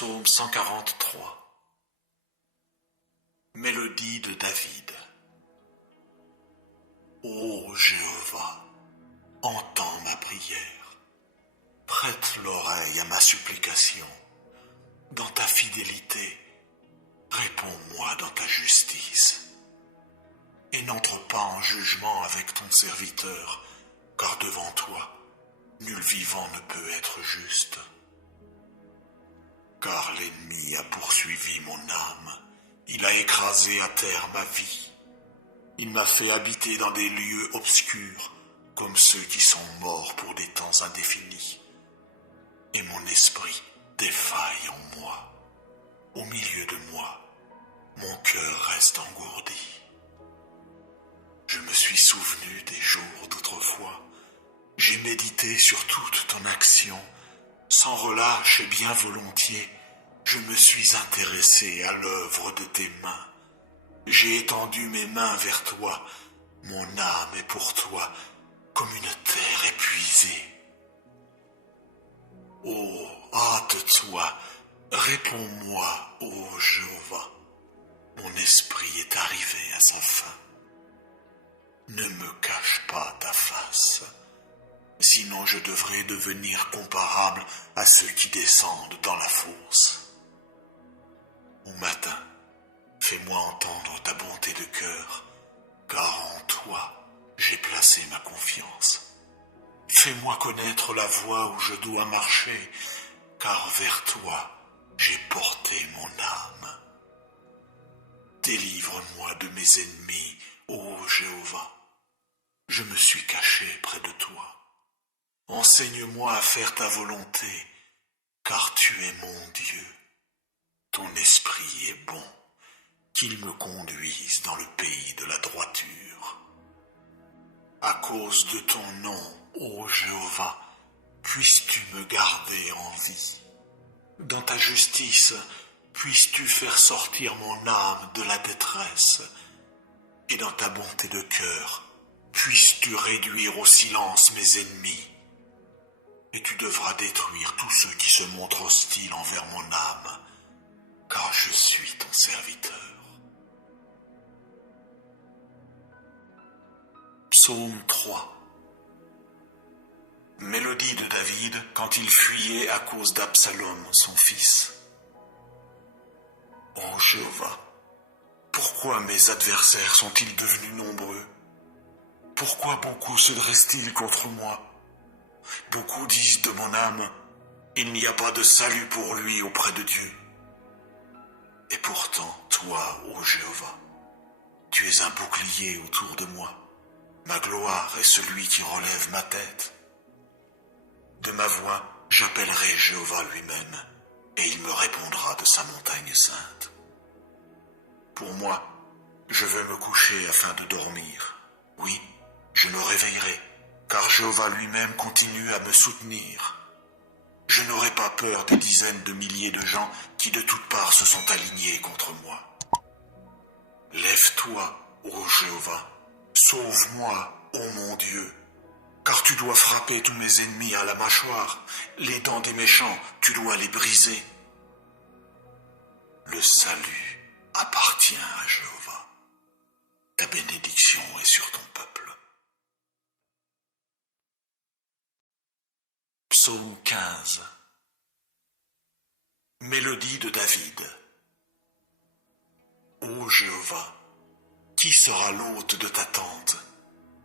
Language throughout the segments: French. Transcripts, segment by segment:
Psaume 143. Mélodie de David. Ô Jéhovah, entends ma prière. Prête l'oreille à ma supplication. Dans ta fidélité, réponds-moi dans ta justice. Et n'entre pas en jugement avec ton serviteur, car devant toi, nul vivant ne peut être juste. Car l'ennemi a poursuivi mon âme, il a écrasé à terre ma vie. Il m'a fait habiter dans des lieux obscurs, comme ceux qui sont morts pour des temps indéfinis. Et mon esprit défaille en moi. Au milieu de moi, mon cœur reste engourdi. Je me suis souvenu des jours d'autrefois. J'ai médité sur toute ton action. Sans relâche et bien volontiers, je me suis intéressé à l'œuvre de tes mains. J'ai étendu mes mains vers toi. Mon âme est pour toi comme une terre épuisée. Oh, hâte-toi, réponds-moi, ô Jéhovah. Mon esprit est arrivé à sa fin. Ne me cache pas ta face. Sinon je devrais devenir comparable à ceux qui descendent dans la fosse. Au matin, fais-moi entendre ta bonté de cœur, car en toi j'ai placé ma confiance. Fais-moi connaître la voie où je dois marcher, car vers toi j'ai porté mon âme. Délivre-moi de mes ennemis, ô Jéhovah. Je me suis caché près de toi. Enseigne-moi à faire ta volonté, car tu es mon Dieu. Ton esprit est bon, qu'il me conduise dans le pays de la droiture. À cause de ton nom, ô Jéhovah, puisses-tu me garder en vie. Dans ta justice, puisses-tu faire sortir mon âme de la détresse. Et dans ta bonté de cœur, puisses-tu réduire au silence mes ennemis. Et tu devras détruire tous ceux qui se montrent hostiles envers mon âme, car je suis ton serviteur. Psaume 3. Mélodie de David quand il fuyait à cause d'Absalom, son fils. Ô Jéhovah, pourquoi mes adversaires sont-ils devenus nombreux? Pourquoi beaucoup se dressent-ils contre moi? Beaucoup disent de mon âme, il n'y a pas de salut pour lui auprès de Dieu. Et pourtant, toi, ô Jéhovah, tu es un bouclier autour de moi. Ma gloire est celui qui relève ma tête. De ma voix, j'appellerai Jéhovah lui-même, et il me répondra de sa montagne sainte. Pour moi, je vais me coucher afin de dormir. Oui, je me réveillerai, car Jéhovah lui-même continue à me soutenir. Je n'aurai pas peur des dizaines de milliers de gens qui de toutes parts se sont alignés contre moi. Lève-toi, ô Jéhovah, sauve-moi, ô mon Dieu, car tu dois frapper tous mes ennemis à la mâchoire, les dents des méchants, tu dois les briser. Le salut appartient à Jéhovah. Ta bénédiction est sur ton peuple. Psaume 15. Mélodie de David. Ô Jéhovah, qui sera l'hôte de ta tente?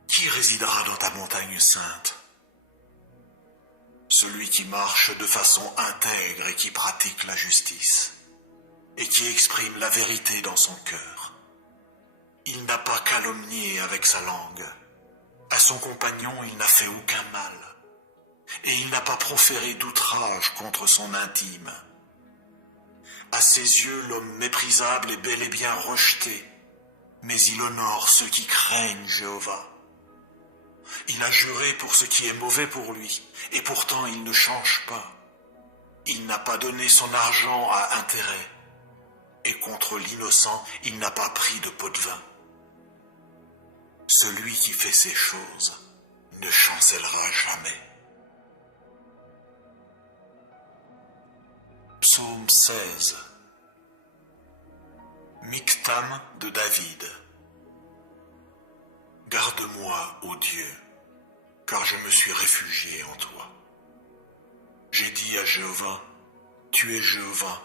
Qui résidera dans ta montagne sainte? Celui qui marche de façon intègre et qui pratique la justice, et qui exprime la vérité dans son cœur. Il n'a pas calomnié avec sa langue. À son compagnon, il n'a fait aucun mal. Et il n'a pas proféré d'outrage contre son intime. À ses yeux, l'homme méprisable est bel et bien rejeté, mais il honore ceux qui craignent Jéhovah. Il a juré pour ce qui est mauvais pour lui, et pourtant il ne change pas. Il n'a pas donné son argent à intérêt, et contre l'innocent, il n'a pas pris de pot de vin. Celui qui fait ces choses ne chancellera jamais. Psaume 16. Michtam de David. Garde-moi, ô Dieu, car je me suis réfugié en toi. J'ai dit à Jéhovah, tu es Jéhovah.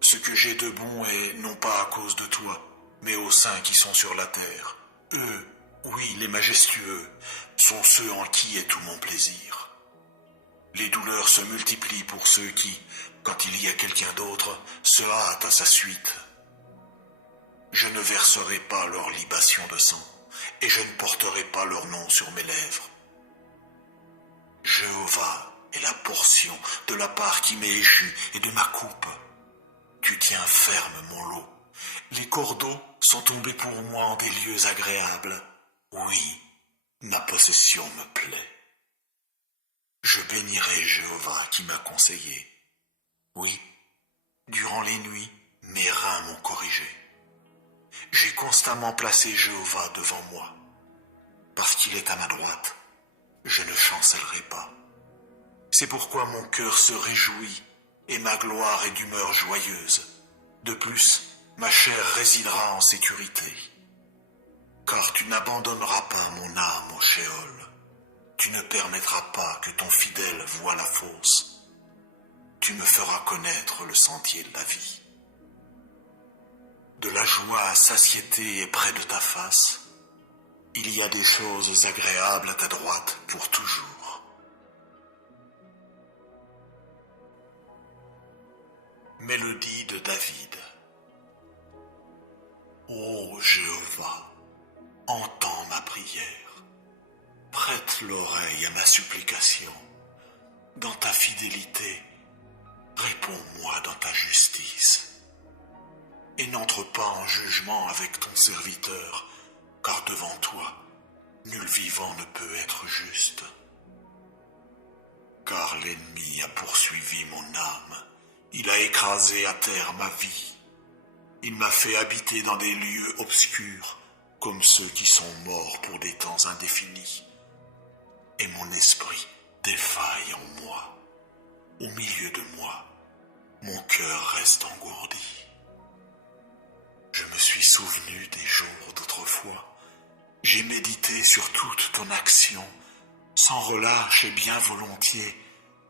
Ce que j'ai de bon est non pas à cause de toi, mais aux saints qui sont sur la terre. Eux, oui, les majestueux, sont ceux en qui est tout mon plaisir. Les douleurs se multiplient pour ceux qui, quand il y a quelqu'un d'autre, se hâtent à sa suite. Je ne verserai pas leur libation de sang, et je ne porterai pas leur nom sur mes lèvres. Jéhovah est la portion de la part qui m'est échue et de ma coupe. Tu tiens ferme mon lot. Les cordeaux sont tombés pour moi en des lieux agréables. Oui, ma possession me plaît. Je bénirai Jéhovah qui m'a conseillé. Oui, durant les nuits, mes reins m'ont corrigé. J'ai constamment placé Jéhovah devant moi. Parce qu'il est à ma droite, je ne chancellerai pas. C'est pourquoi mon cœur se réjouit et ma gloire est d'humeur joyeuse. De plus, ma chair résidera en sécurité. Car tu n'abandonneras pas mon âme au Sheol. Tu ne permettras pas que ton fidèle voie la fosse. Tu me feras connaître le sentier de la vie. De la joie à satiété est près de ta face. Il y a des choses agréables à ta droite pour toujours. Mélodie de David. Ô Jéhovah, entends ma prière. Prête l'oreille à ma supplication. Dans ta fidélité, réponds-moi dans ta justice. Et n'entre pas en jugement avec ton serviteur, car devant toi, nul vivant ne peut être juste. Car l'ennemi a poursuivi mon âme, il a écrasé à terre ma vie. Il m'a fait habiter dans des lieux obscurs, comme ceux qui sont morts pour des temps indéfinis. Et mon esprit défaille en moi. Au milieu de moi, mon cœur reste engourdi. Je me suis souvenu des jours d'autrefois. J'ai médité sur toute ton action. Sans relâche et bien volontiers,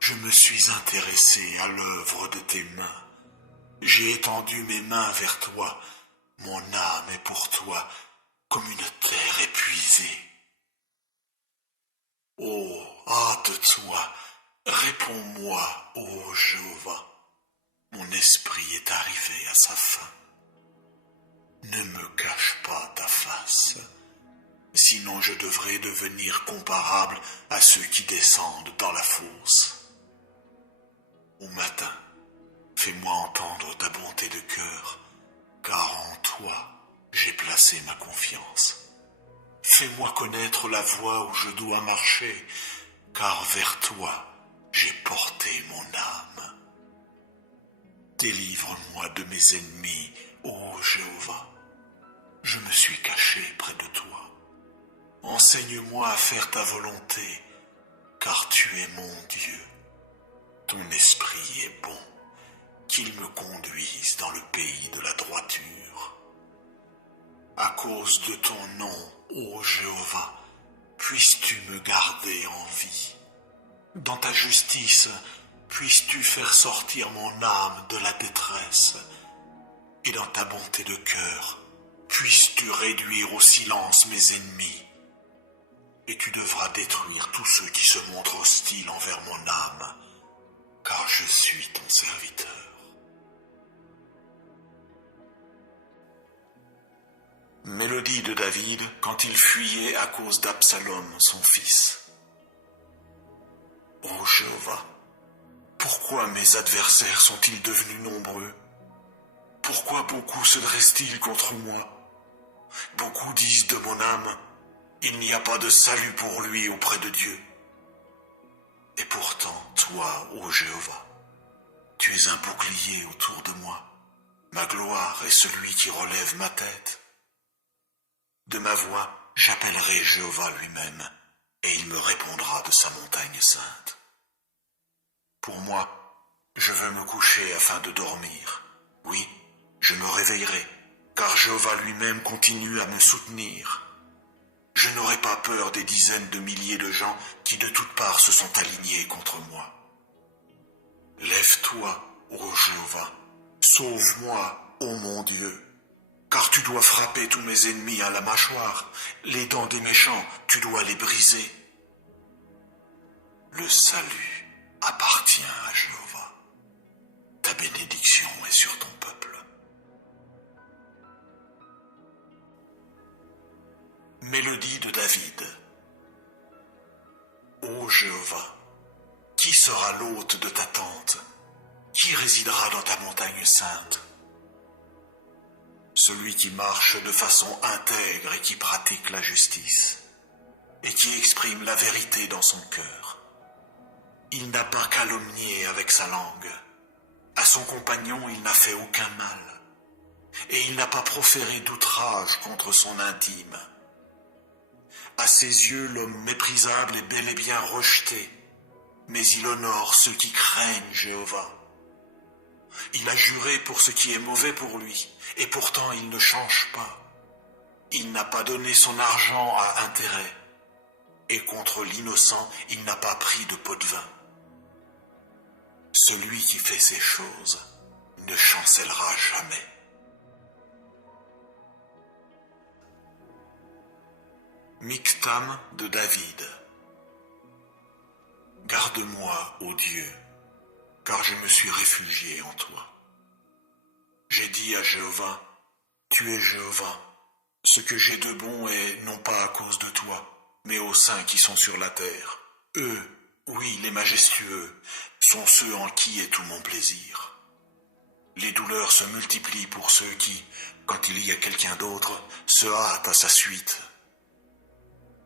je me suis intéressé à l'œuvre de tes mains. J'ai étendu mes mains vers toi. Mon âme est pour toi comme une terre épuisée. Oh, hâte-toi, réponds-moi, ô Jéhovah. Mon esprit est arrivé à sa fin. Ne me cache pas ta face, sinon je devrais devenir comparable à ceux qui descendent dans la fosse. Au matin, fais-moi entendre ta bonté de cœur, car en toi j'ai placé ma confiance. Fais-moi connaître la voie où je dois marcher, car vers toi j'ai porté mon âme. Délivre-moi de mes ennemis, ô Jéhovah. Je me suis caché près de toi. Enseigne-moi à faire ta volonté, car tu es mon Dieu. Ton esprit est bon, qu'il me conduise dans le pays de la droiture. À cause de ton nom, ô Jéhovah, puisses-tu me garder en vie. Dans ta justice, puisses-tu faire sortir mon âme de la détresse. Et dans ta bonté de cœur, puisses-tu réduire au silence mes ennemis. Et tu devras détruire tous ceux qui se montrent hostiles envers mon âme, car je suis ton serviteur. Mélodie de David quand il fuyait à cause d'Absalom, son fils. Ô Jéhovah, pourquoi mes adversaires sont-ils devenus nombreux? Pourquoi beaucoup se dressent-ils contre moi? Beaucoup disent de mon âme, il n'y a pas de salut pour lui auprès de Dieu. Et pourtant, toi, ô Jéhovah, tu es un bouclier autour de moi. Ma gloire est celui qui relève ma tête. De ma voix, j'appellerai Jéhovah lui-même, et il me répondra de sa montagne sainte. Pour moi, Je veux me coucher afin de dormir. Oui, je me réveillerai, car Jéhovah lui-même continue à me soutenir. Je n'aurai pas peur des dizaines de milliers de gens qui de toutes parts se sont alignés contre moi. Lève-toi, ô Jéhovah, sauve-moi, ô mon Dieu, car tu dois frapper tous mes ennemis à la mâchoire, les dents des méchants, tu dois les briser. Le salut appartient à Jéhovah. Ta bénédiction est sur ton peuple. Mélodie de David. Ô Jéhovah, qui sera l'hôte de ta tente? Qui résidera dans ta montagne sainte? Celui qui marche de façon intègre et qui pratique la justice, et qui exprime la vérité dans son cœur. Il n'a pas calomnié avec sa langue. À son compagnon, il n'a fait aucun mal. Et il n'a pas proféré d'outrage contre son intime. À ses yeux, l'homme méprisable est bel et bien rejeté, mais il honore ceux qui craignent Jéhovah. Il a juré pour ce qui est mauvais pour lui, et pourtant il ne change pas. Il n'a pas donné son argent à intérêt, et contre l'innocent, il n'a pas pris de pot de vin. Celui qui fait ces choses ne chancellera jamais. Michtam de David. Garde-moi, ô Dieu, car je me suis réfugié en toi. J'ai dit à Jéhovah, tu es Jéhovah. Ce que j'ai de bon est non pas à cause de toi, mais aux saints qui sont sur la terre. Eux, oui, les majestueux, sont ceux en qui est tout mon plaisir. Les douleurs se multiplient pour ceux qui, quand il y a quelqu'un d'autre, se hâtent à sa suite.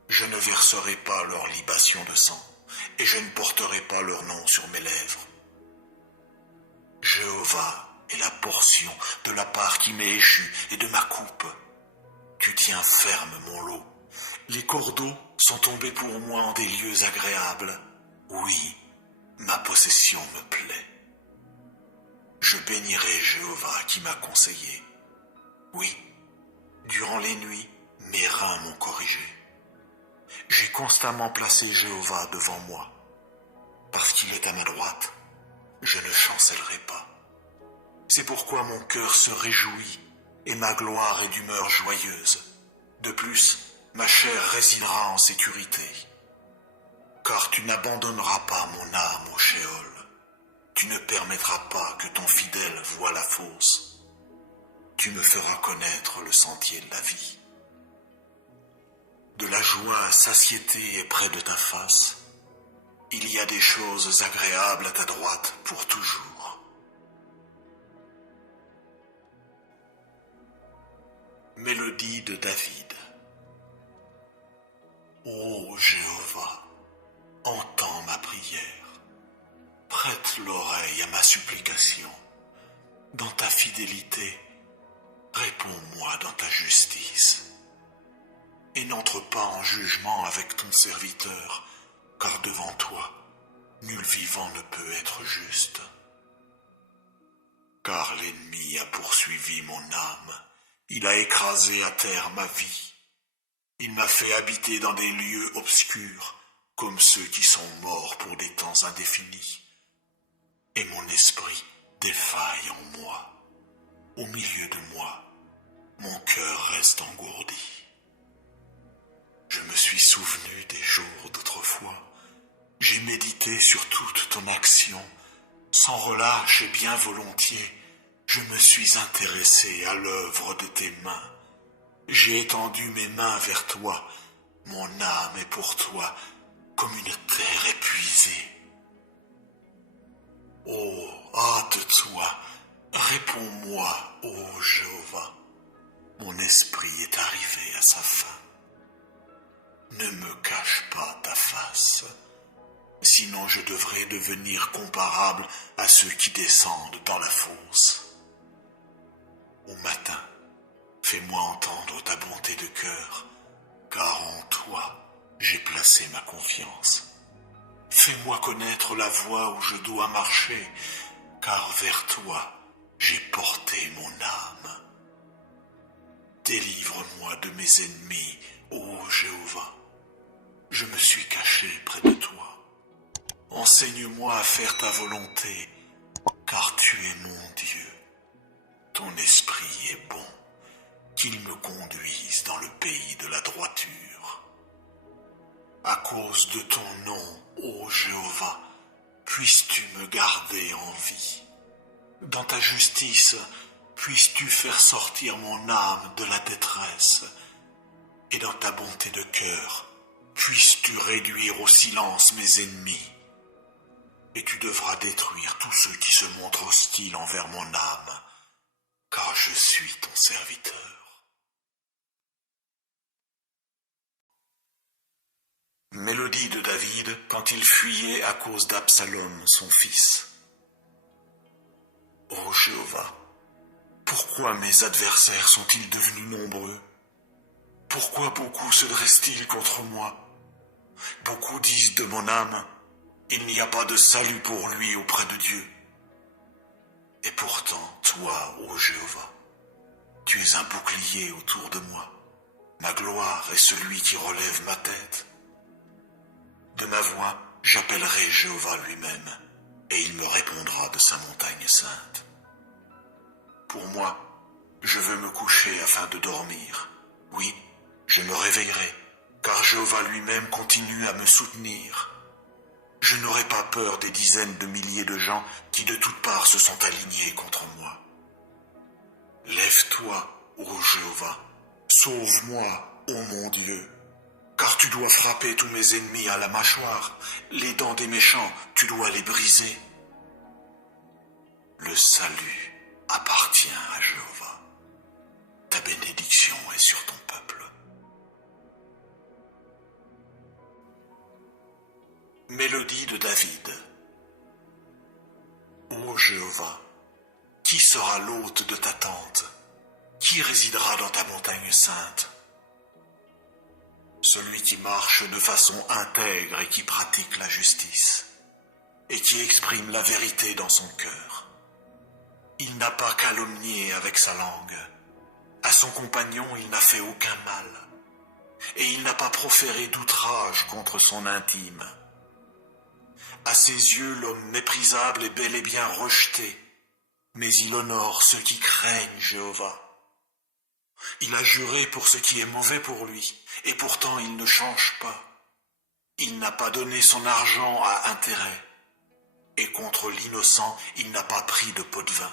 Je ne verserai pas leur libation de sang, et je ne porterai pas leur nom sur mes lèvres. Jéhovah est la portion de la part qui m'est échue et de ma coupe. Tu tiens ferme mon lot. Les cordeaux sont tombés pour moi en des lieux agréables. Oui, ma possession me plaît. Je bénirai Jéhovah qui m'a conseillé. Oui, durant les nuits, mes reins m'ont corrigé. J'ai constamment placé Jéhovah devant moi. Parce qu'il est à ma droite, je ne chancellerai pas. C'est pourquoi mon cœur se réjouit et ma gloire est d'humeur joyeuse. De plus, ma chair résidera en sécurité. Car tu n'abandonneras pas mon âme au Sheol. Tu ne permettras pas que ton fidèle voie la fosse. Tu me feras connaître le sentier de la vie. De la joie à satiété est près de ta face. Il y a des choses agréables à ta droite pour toujours. Mélodie de David. Ô Jéhovah, entends ma prière. Prête l'oreille à ma supplication. Dans ta fidélité, réponds-moi dans ta justice. Et n'entre pas en jugement avec ton serviteur, car devant toi, nul vivant ne peut être juste. Car l'ennemi a poursuivi mon âme, il a écrasé à terre ma vie. Il m'a fait habiter dans des lieux obscurs, comme ceux qui sont morts pour des temps indéfinis. Et mon esprit défaille en moi. Au milieu de moi, mon cœur reste engourdi. Je me suis souvenu des jours d'autrefois. J'ai médité sur toute ton action. Sans relâche et bien volontiers, je me suis intéressé à l'œuvre de tes mains. J'ai étendu mes mains vers toi. Mon âme est pour toi comme une terre épuisée. Oh, hâte-toi, réponds-moi, ô Jéhovah. Mon esprit est arrivé à sa fin. Ne me cache pas ta face, sinon je devrais devenir comparable à ceux qui descendent dans la fosse. Au matin, fais-moi entendre ta bonté de cœur, car en toi j'ai placé ma confiance. Fais-moi connaître la voie où je dois marcher, car vers toi j'ai porté mon âme. Délivre-moi de mes ennemis, ô Jéhovah. Je me suis caché près de toi. Enseigne-moi à faire ta volonté, car tu es mon Dieu. Ton esprit est bon, qu'il me conduise dans le pays de la droiture. À cause de ton nom, ô Jéhovah, puisses-tu me garder en vie. Dans ta justice, puisses-tu faire sortir mon âme de la détresse. Et dans ta bonté de cœur, puisses-tu réduire au silence mes ennemis. Et tu devras détruire tous ceux qui se montrent hostiles envers mon âme, car je suis ton serviteur. Mélodie de David quand il fuyait à cause d'Absalom, son fils. Ô Jéhovah, pourquoi mes adversaires sont-ils devenus nombreux? Pourquoi beaucoup se dressent-ils contre moi? Beaucoup disent de mon âme, il n'y a pas de salut pour lui auprès de Dieu. Et pourtant, toi, ô Jéhovah, tu es un bouclier autour de moi. Ma gloire est celui qui relève ma tête. De ma voix, j'appellerai Jéhovah lui-même, et il me répondra de sa montagne sainte. Pour moi, je veux me coucher afin de dormir. Oui, je me réveillerai, car Jéhovah lui-même continue à me soutenir. Je n'aurai pas peur des dizaines de milliers de gens qui de toutes parts se sont alignés contre moi. Lève-toi, ô Jéhovah, sauve-moi, ô mon Dieu, car tu dois frapper tous mes ennemis à la mâchoire, les dents des méchants, tu dois les briser. Le salut appartient à Jéhovah. Ta bénédiction est sur ton peuple. Mélodie de David. Ô Jéhovah, qui sera l'hôte de ta tente? Qui résidera dans ta montagne sainte? Celui qui marche de façon intègre et qui pratique la justice, et qui exprime la vérité dans son cœur. Il n'a pas calomnié avec sa langue. À son compagnon, il n'a fait aucun mal. Et il n'a pas proféré d'outrage contre son intime. À ses yeux, l'homme méprisable est bel et bien rejeté, mais il honore ceux qui craignent Jéhovah. Il a juré pour ce qui est mauvais pour lui, et pourtant il ne change pas. Il n'a pas donné son argent à intérêt, et contre l'innocent, il n'a pas pris de pot de vin.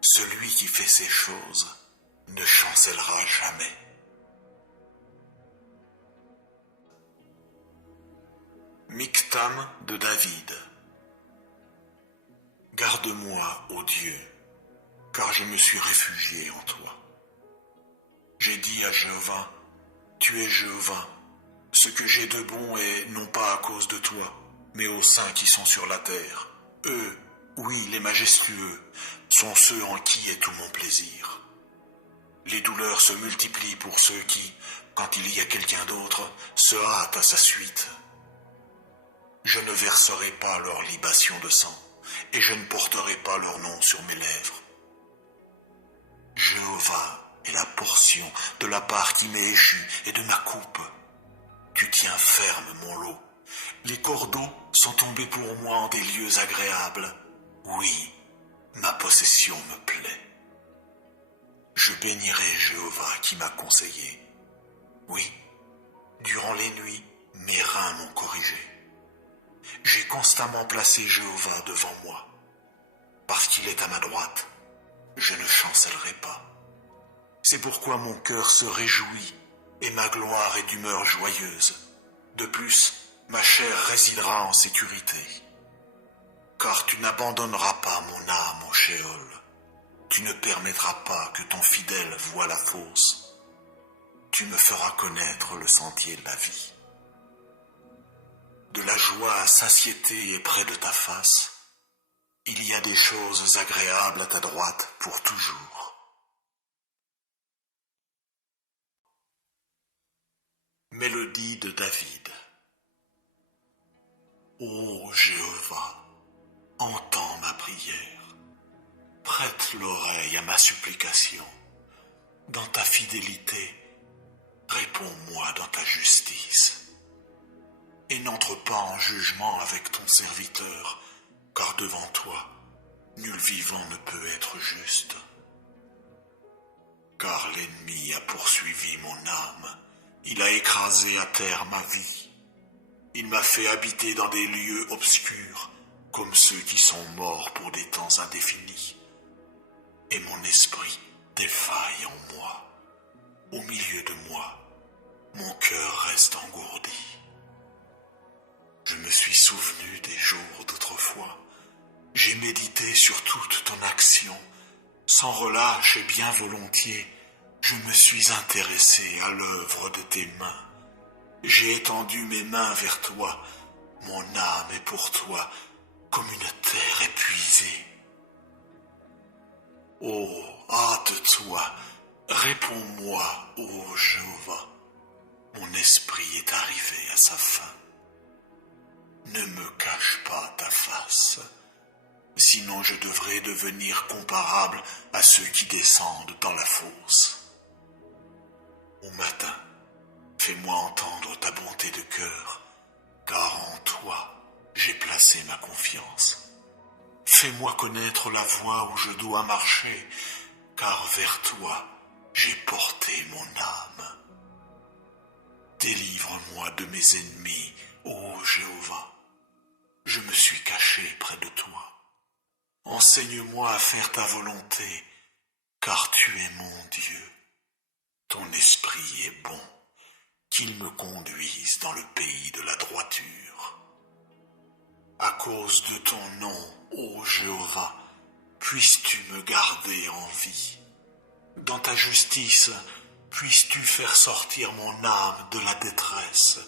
Celui qui fait ces choses ne chancellera jamais. Michtam de David. Garde-moi, ô Dieu, car je me suis réfugié en toi. J'ai dit à Jéhovah, tu es Jéhovah, ce que j'ai de bon est non pas à cause de toi, mais aux saints qui sont sur la terre. Eux, oui, les majestueux, sont ceux en qui est tout mon plaisir. Les douleurs se multiplient pour ceux qui, quand il y a quelqu'un d'autre, se hâtent à sa suite. Je ne verserai pas leur libation de sang, et je ne porterai pas leur nom sur mes lèvres. Jéhovah est la portion de la part qui m'est échue et de ma coupe. Tu tiens ferme mon lot. Les cordeaux sont tombés pour moi en des lieux agréables. Oui, ma possession me plaît. Je bénirai Jéhovah qui m'a conseillé. Oui, durant les nuits, mes reins m'ont corrigé. J'ai constamment placé Jéhovah devant moi. Parce qu'il est à ma droite, je ne chancellerai pas. C'est pourquoi mon cœur se réjouit et ma gloire est d'humeur joyeuse. De plus, ma chair résidera en sécurité. Car tu n'abandonneras pas mon âme au Sheol. Tu ne permettras pas que ton fidèle voie la fosse. Tu me feras connaître le sentier de la vie. De la joie à satiété est près de ta face. Il y a des choses agréables à ta droite pour toujours. Mélodie de David. Ô Jéhovah, entends ma prière. Prête l'oreille à ma supplication. Dans ta fidélité, réponds-moi dans ta justice. Et n'entre pas en jugement avec ton serviteur, car devant toi, nul vivant ne peut être juste. Car l'ennemi a poursuivi mon âme, il a écrasé à terre ma vie. Il m'a fait habiter dans des lieux obscurs, comme ceux qui sont morts pour des temps indéfinis. Et mon esprit défaille en moi. Au milieu de moi, mon cœur reste engourdi. Je me suis souvenu des jours d'autrefois. J'ai médité sur toute ton action. Sans relâche et bien volontiers, je me suis intéressé à l'œuvre de tes mains. J'ai étendu mes mains vers toi. Mon âme est pour toi comme une terre épuisée. Oh, hâte-toi, réponds-moi, ô Jéhovah. Mon esprit est arrivé à sa fin. Ne me cache pas ta face, sinon je devrais devenir comparable à ceux qui descendent dans la fosse. Au matin, fais-moi entendre ta bonté de cœur, car en toi j'ai placé ma confiance. Fais-moi connaître la voie où je dois marcher, car vers toi j'ai porté mon âme. Délivre-moi de mes ennemis, ô Jéhovah. Je me suis caché près de toi. Enseigne-moi à faire ta volonté, car tu es mon Dieu. Ton esprit est bon, qu'il me conduise dans le pays de la droiture. À cause de ton nom, ô Jéhovah, puisses-tu me garder en vie. Dans ta justice, puisses-tu faire sortir mon âme de la détresse.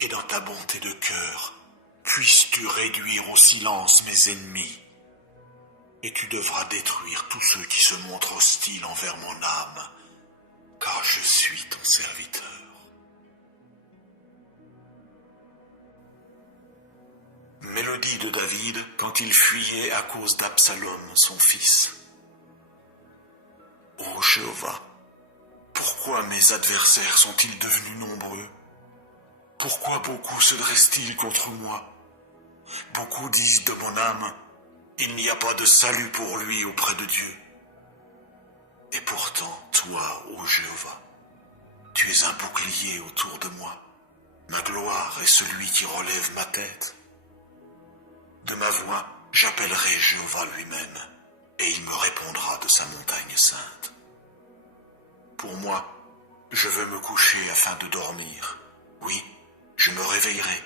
Et dans ta bonté de cœur, puisses-tu réduire au silence mes ennemis. Et tu devras détruire tous ceux qui se montrent hostiles envers mon âme, car je suis ton serviteur. Mélodie de David quand il fuyait à cause d'Absalom, son fils. Ô Jéhovah, pourquoi mes adversaires sont-ils devenus nombreux? Pourquoi beaucoup se dressent-ils contre moi? Beaucoup disent de mon âme, il n'y a pas de salut pour lui auprès de Dieu. Et pourtant, toi, ô Jéhovah, tu es un bouclier autour de moi. Ma gloire est celui qui relève ma tête. De ma voix, j'appellerai Jéhovah lui-même, et il me répondra de sa montagne sainte. Pour moi, je veux me coucher afin de dormir. Oui, je me réveillerai,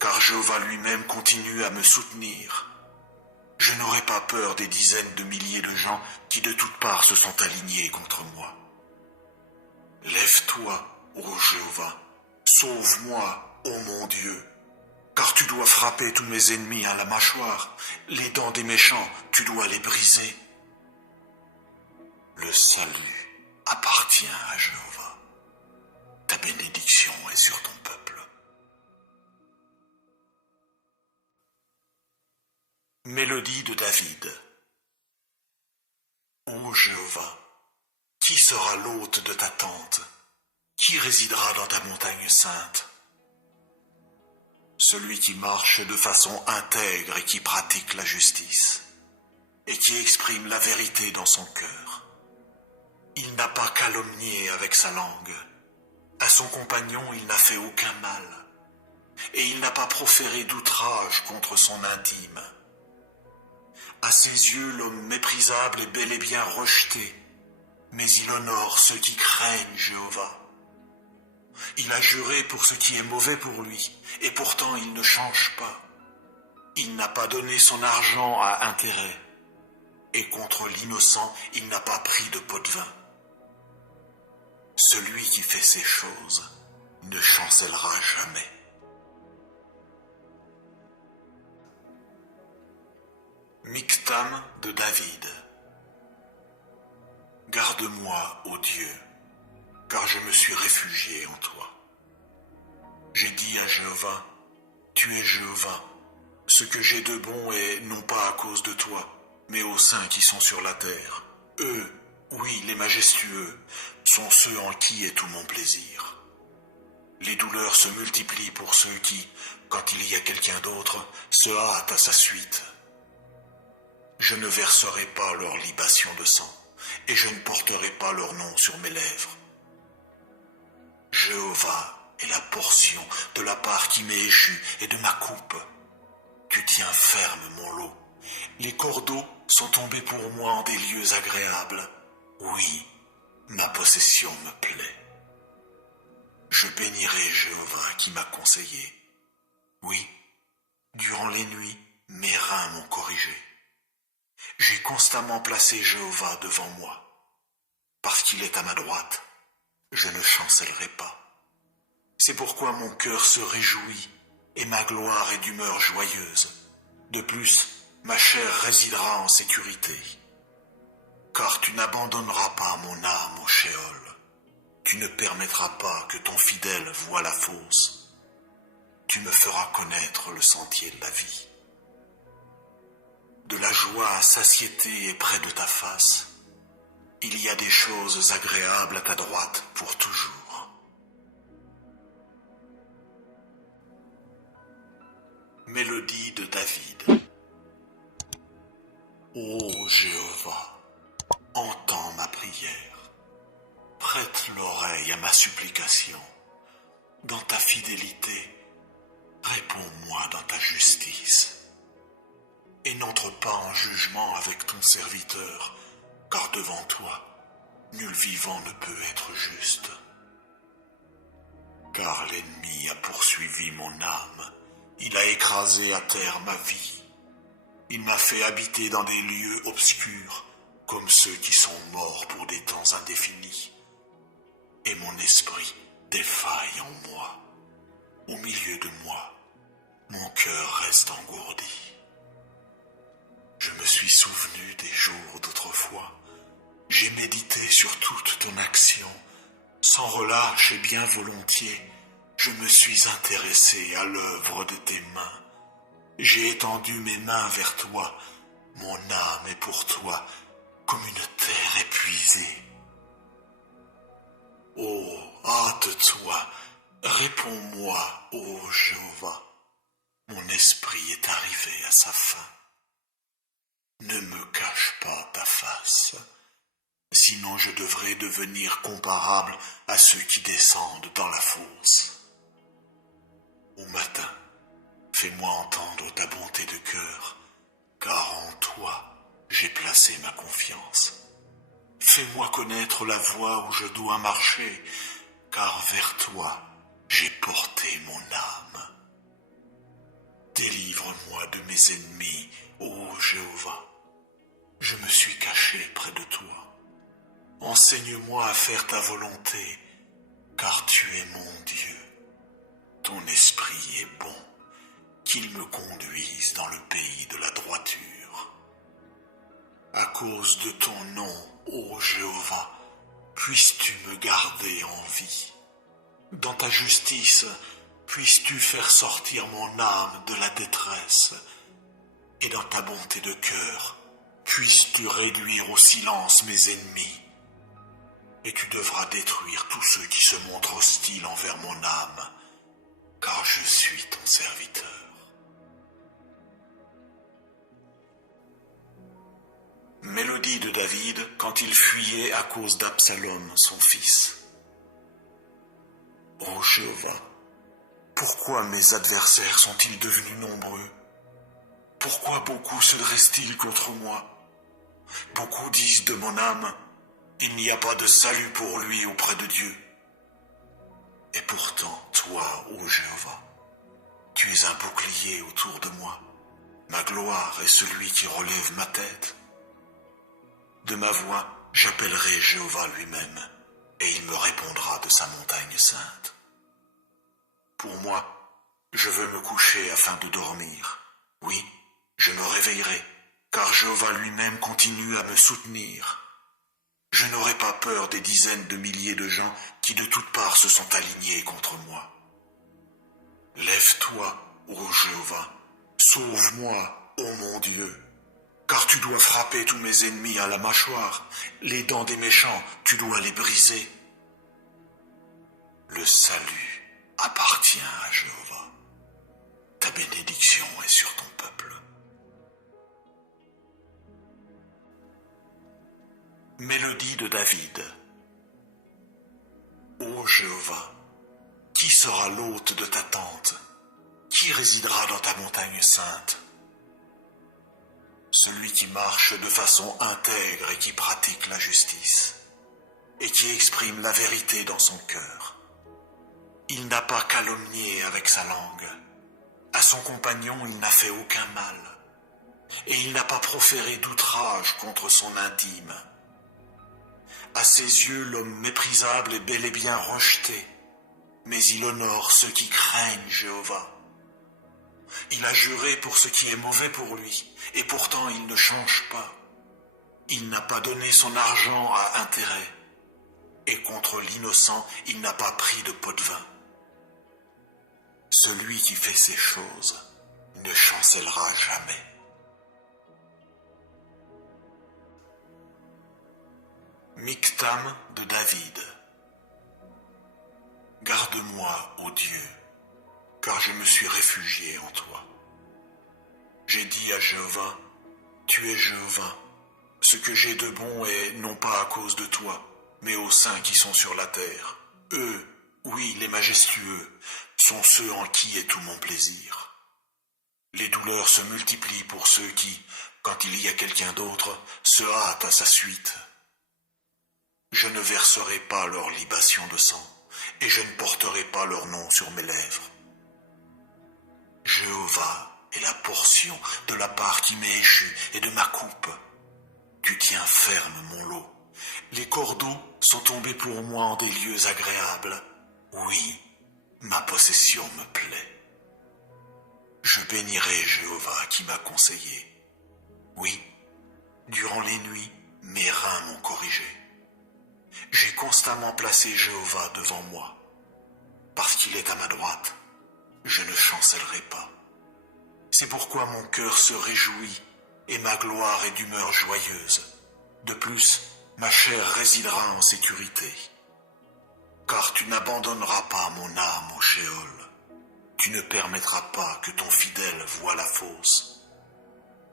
car Jéhovah lui-même continue à me soutenir. Je n'aurai pas peur des dizaines de milliers de gens qui de toutes parts se sont alignés contre moi. Lève-toi, ô Jéhovah, sauve-moi, ô mon Dieu, car tu dois frapper tous mes ennemis à la mâchoire, les dents des méchants, tu dois les briser. Le salut appartient à Jéhovah. Ta bénédiction est sur ton peuple. Mélodie de David. Ô Jéhovah, qui sera l'hôte de ta tente? Qui résidera dans ta montagne sainte? Celui qui marche de façon intègre et qui pratique la justice, et qui exprime la vérité dans son cœur. Il n'a pas calomnié avec sa langue. À son compagnon, il n'a fait aucun mal. Et il n'a pas proféré d'outrage contre son intime. À ses yeux, l'homme méprisable est bel et bien rejeté, mais il honore ceux qui craignent Jéhovah. Il a juré pour ce qui est mauvais pour lui, et pourtant il ne change pas. Il n'a pas donné son argent à intérêt, et contre l'innocent, il n'a pas pris de pot de vin. Celui qui fait ces choses ne chancellera jamais. Michtam de David. Garde-moi, ô Dieu, car je me suis réfugié en toi. J'ai dit à Jéhovah, tu es Jéhovah, Ce que j'ai de bon est non pas à cause de toi, mais aux saints qui sont sur la terre. Eux, oui, les majestueux, sont ceux en qui est tout mon plaisir. Les douleurs se multiplient pour ceux qui, quand il y a quelqu'un d'autre, se hâtent à sa suite. Je ne verserai pas leur libation de sang, et je ne porterai pas leur nom sur mes lèvres. Jéhovah est la portion de la part qui m'est échue et de ma coupe. Tu tiens ferme mon lot. Les cordeaux sont tombés pour moi en des lieux agréables. Oui, ma possession me plaît. Je bénirai Jéhovah qui m'a conseillé. Oui, durant les nuits, mes reins m'ont corrigé. J'ai constamment placé Jéhovah devant moi. Parce qu'il est à ma droite, je ne chancellerai pas. C'est pourquoi mon cœur se réjouit et ma gloire est d'humeur joyeuse. De plus, ma chair résidera en sécurité. Car tu n'abandonneras pas mon âme au Sheol. Tu ne permettras pas que ton fidèle voie la fosse. Tu me feras connaître le sentier de la vie. De la joie à satiété est près de ta face. Il y a des choses agréables à ta droite pour toujours. Mélodie de David. Ô Jéhovah, entends ma prière. Prête l'oreille à ma supplication. Dans ta fidélité, réponds-moi dans ta justice. Et n'entre pas en jugement avec ton serviteur, car devant toi, nul vivant ne peut être juste. Car l'ennemi a poursuivi mon âme, il a écrasé à terre ma vie. Il m'a fait habiter dans des lieux obscurs, comme ceux qui sont morts pour des temps indéfinis. Et mon esprit défaille en moi. Au milieu de moi, mon cœur reste engourdi. Je me suis souvenu des jours d'autrefois. J'ai médité sur toute ton action. Sans relâche et bien volontiers, je me suis intéressé à l'œuvre de tes mains. J'ai étendu mes mains vers toi. Mon âme est pour toi comme une terre épuisée. Oh, hâte-toi, réponds-moi, ô Jéhovah. Mon esprit est arrivé à sa fin. Ne me cache pas ta face, sinon je devrais devenir comparable à ceux qui descendent dans la fosse. Au matin, fais-moi entendre ta bonté de cœur, car en toi j'ai placé ma confiance. Fais-moi connaître la voie où je dois marcher, car vers toi j'ai porté mon âme. Délivre-moi de mes ennemis, ô Jéhovah. Je me suis caché près de toi. Enseigne-moi à faire ta volonté, car tu es mon Dieu. Ton esprit est bon, qu'il me conduise dans le pays de la droiture. À cause de ton nom, ô Jéhovah, puisses-tu me garder en vie. Dans ta justice, puisses-tu faire sortir mon âme de la détresse. Et dans ta bonté de cœur, puisses-tu réduire au silence mes ennemis. Et tu devras détruire tous ceux qui se montrent hostiles envers mon âme, car je suis ton serviteur. Mélodie de David quand il fuyait à cause d'Absalom, son fils. Ô Jéhovah, pourquoi mes adversaires sont-ils devenus nombreux? Pourquoi beaucoup se dressent-ils contre moi? Beaucoup disent de mon âme, il n'y a pas de salut pour lui auprès de Dieu. Et pourtant, toi, ô Jéhovah, tu es un bouclier autour de moi. Ma gloire est celui qui relève ma tête. De ma voix, j'appellerai Jéhovah lui-même, et il me répondra de sa montagne sainte. Pour moi, je veux me coucher afin de dormir. Oui, je me réveillerai, car Jéhovah lui-même continue à me soutenir. Je n'aurai pas peur des dizaines de milliers de gens qui de toutes parts se sont alignés contre moi. Lève-toi, ô Jéhovah, Sauve-moi, ô mon Dieu, car tu dois frapper tous mes ennemis à la mâchoire, les dents des méchants, tu dois les briser. Le salut appartient à Jéhovah. Ta bénédiction est sur ton peuple. Mélodie de David. Ô Jéhovah, qui sera l'hôte de ta tente? Qui résidera dans ta montagne sainte? Celui qui marche de façon intègre et qui pratique la justice, et qui exprime la vérité dans son cœur. Il n'a pas calomnié avec sa langue. À son compagnon, il n'a fait aucun mal. Et il n'a pas proféré d'outrage contre son intime. À ses yeux, l'homme méprisable est bel et bien rejeté, mais il honore ceux qui craignent Jéhovah. Il a juré pour ce qui est mauvais pour lui, et pourtant il ne change pas. Il n'a pas donné son argent à intérêt, et contre l'innocent, il n'a pas pris de pot de vin. Celui qui fait ces choses ne chancellera jamais. Mictam de David. Garde-moi, ô Dieu, car je me suis réfugié en toi. J'ai dit à Jéhovah, tu es Jéhovah. Ce que j'ai de bon est non pas à cause de toi, mais aux saints qui sont sur la terre. Eux, oui, les majestueux, sont ceux en qui est tout mon plaisir. Les douleurs se multiplient pour ceux qui, quand il y a quelqu'un d'autre, se hâtent à sa suite. Je ne verserai pas leur libation de sang, et je ne porterai pas leur nom sur mes lèvres. Jéhovah est la portion de la part qui m'est échue et de ma coupe. Tu tiens ferme mon lot. Les cordeaux sont tombés pour moi en des lieux agréables. Oui, ma possession me plaît. Je bénirai Jéhovah qui m'a conseillé. Oui, durant les nuits, mes reins m'ont corrigé. J'ai constamment placé Jéhovah devant moi. Parce qu'il est à ma droite, je ne chancellerai pas. C'est pourquoi mon cœur se réjouit et ma gloire est d'humeur joyeuse. De plus, ma chair résidera en sécurité. Car tu n'abandonneras pas mon âme au Sheol. Tu ne permettras pas que ton fidèle voie la fosse.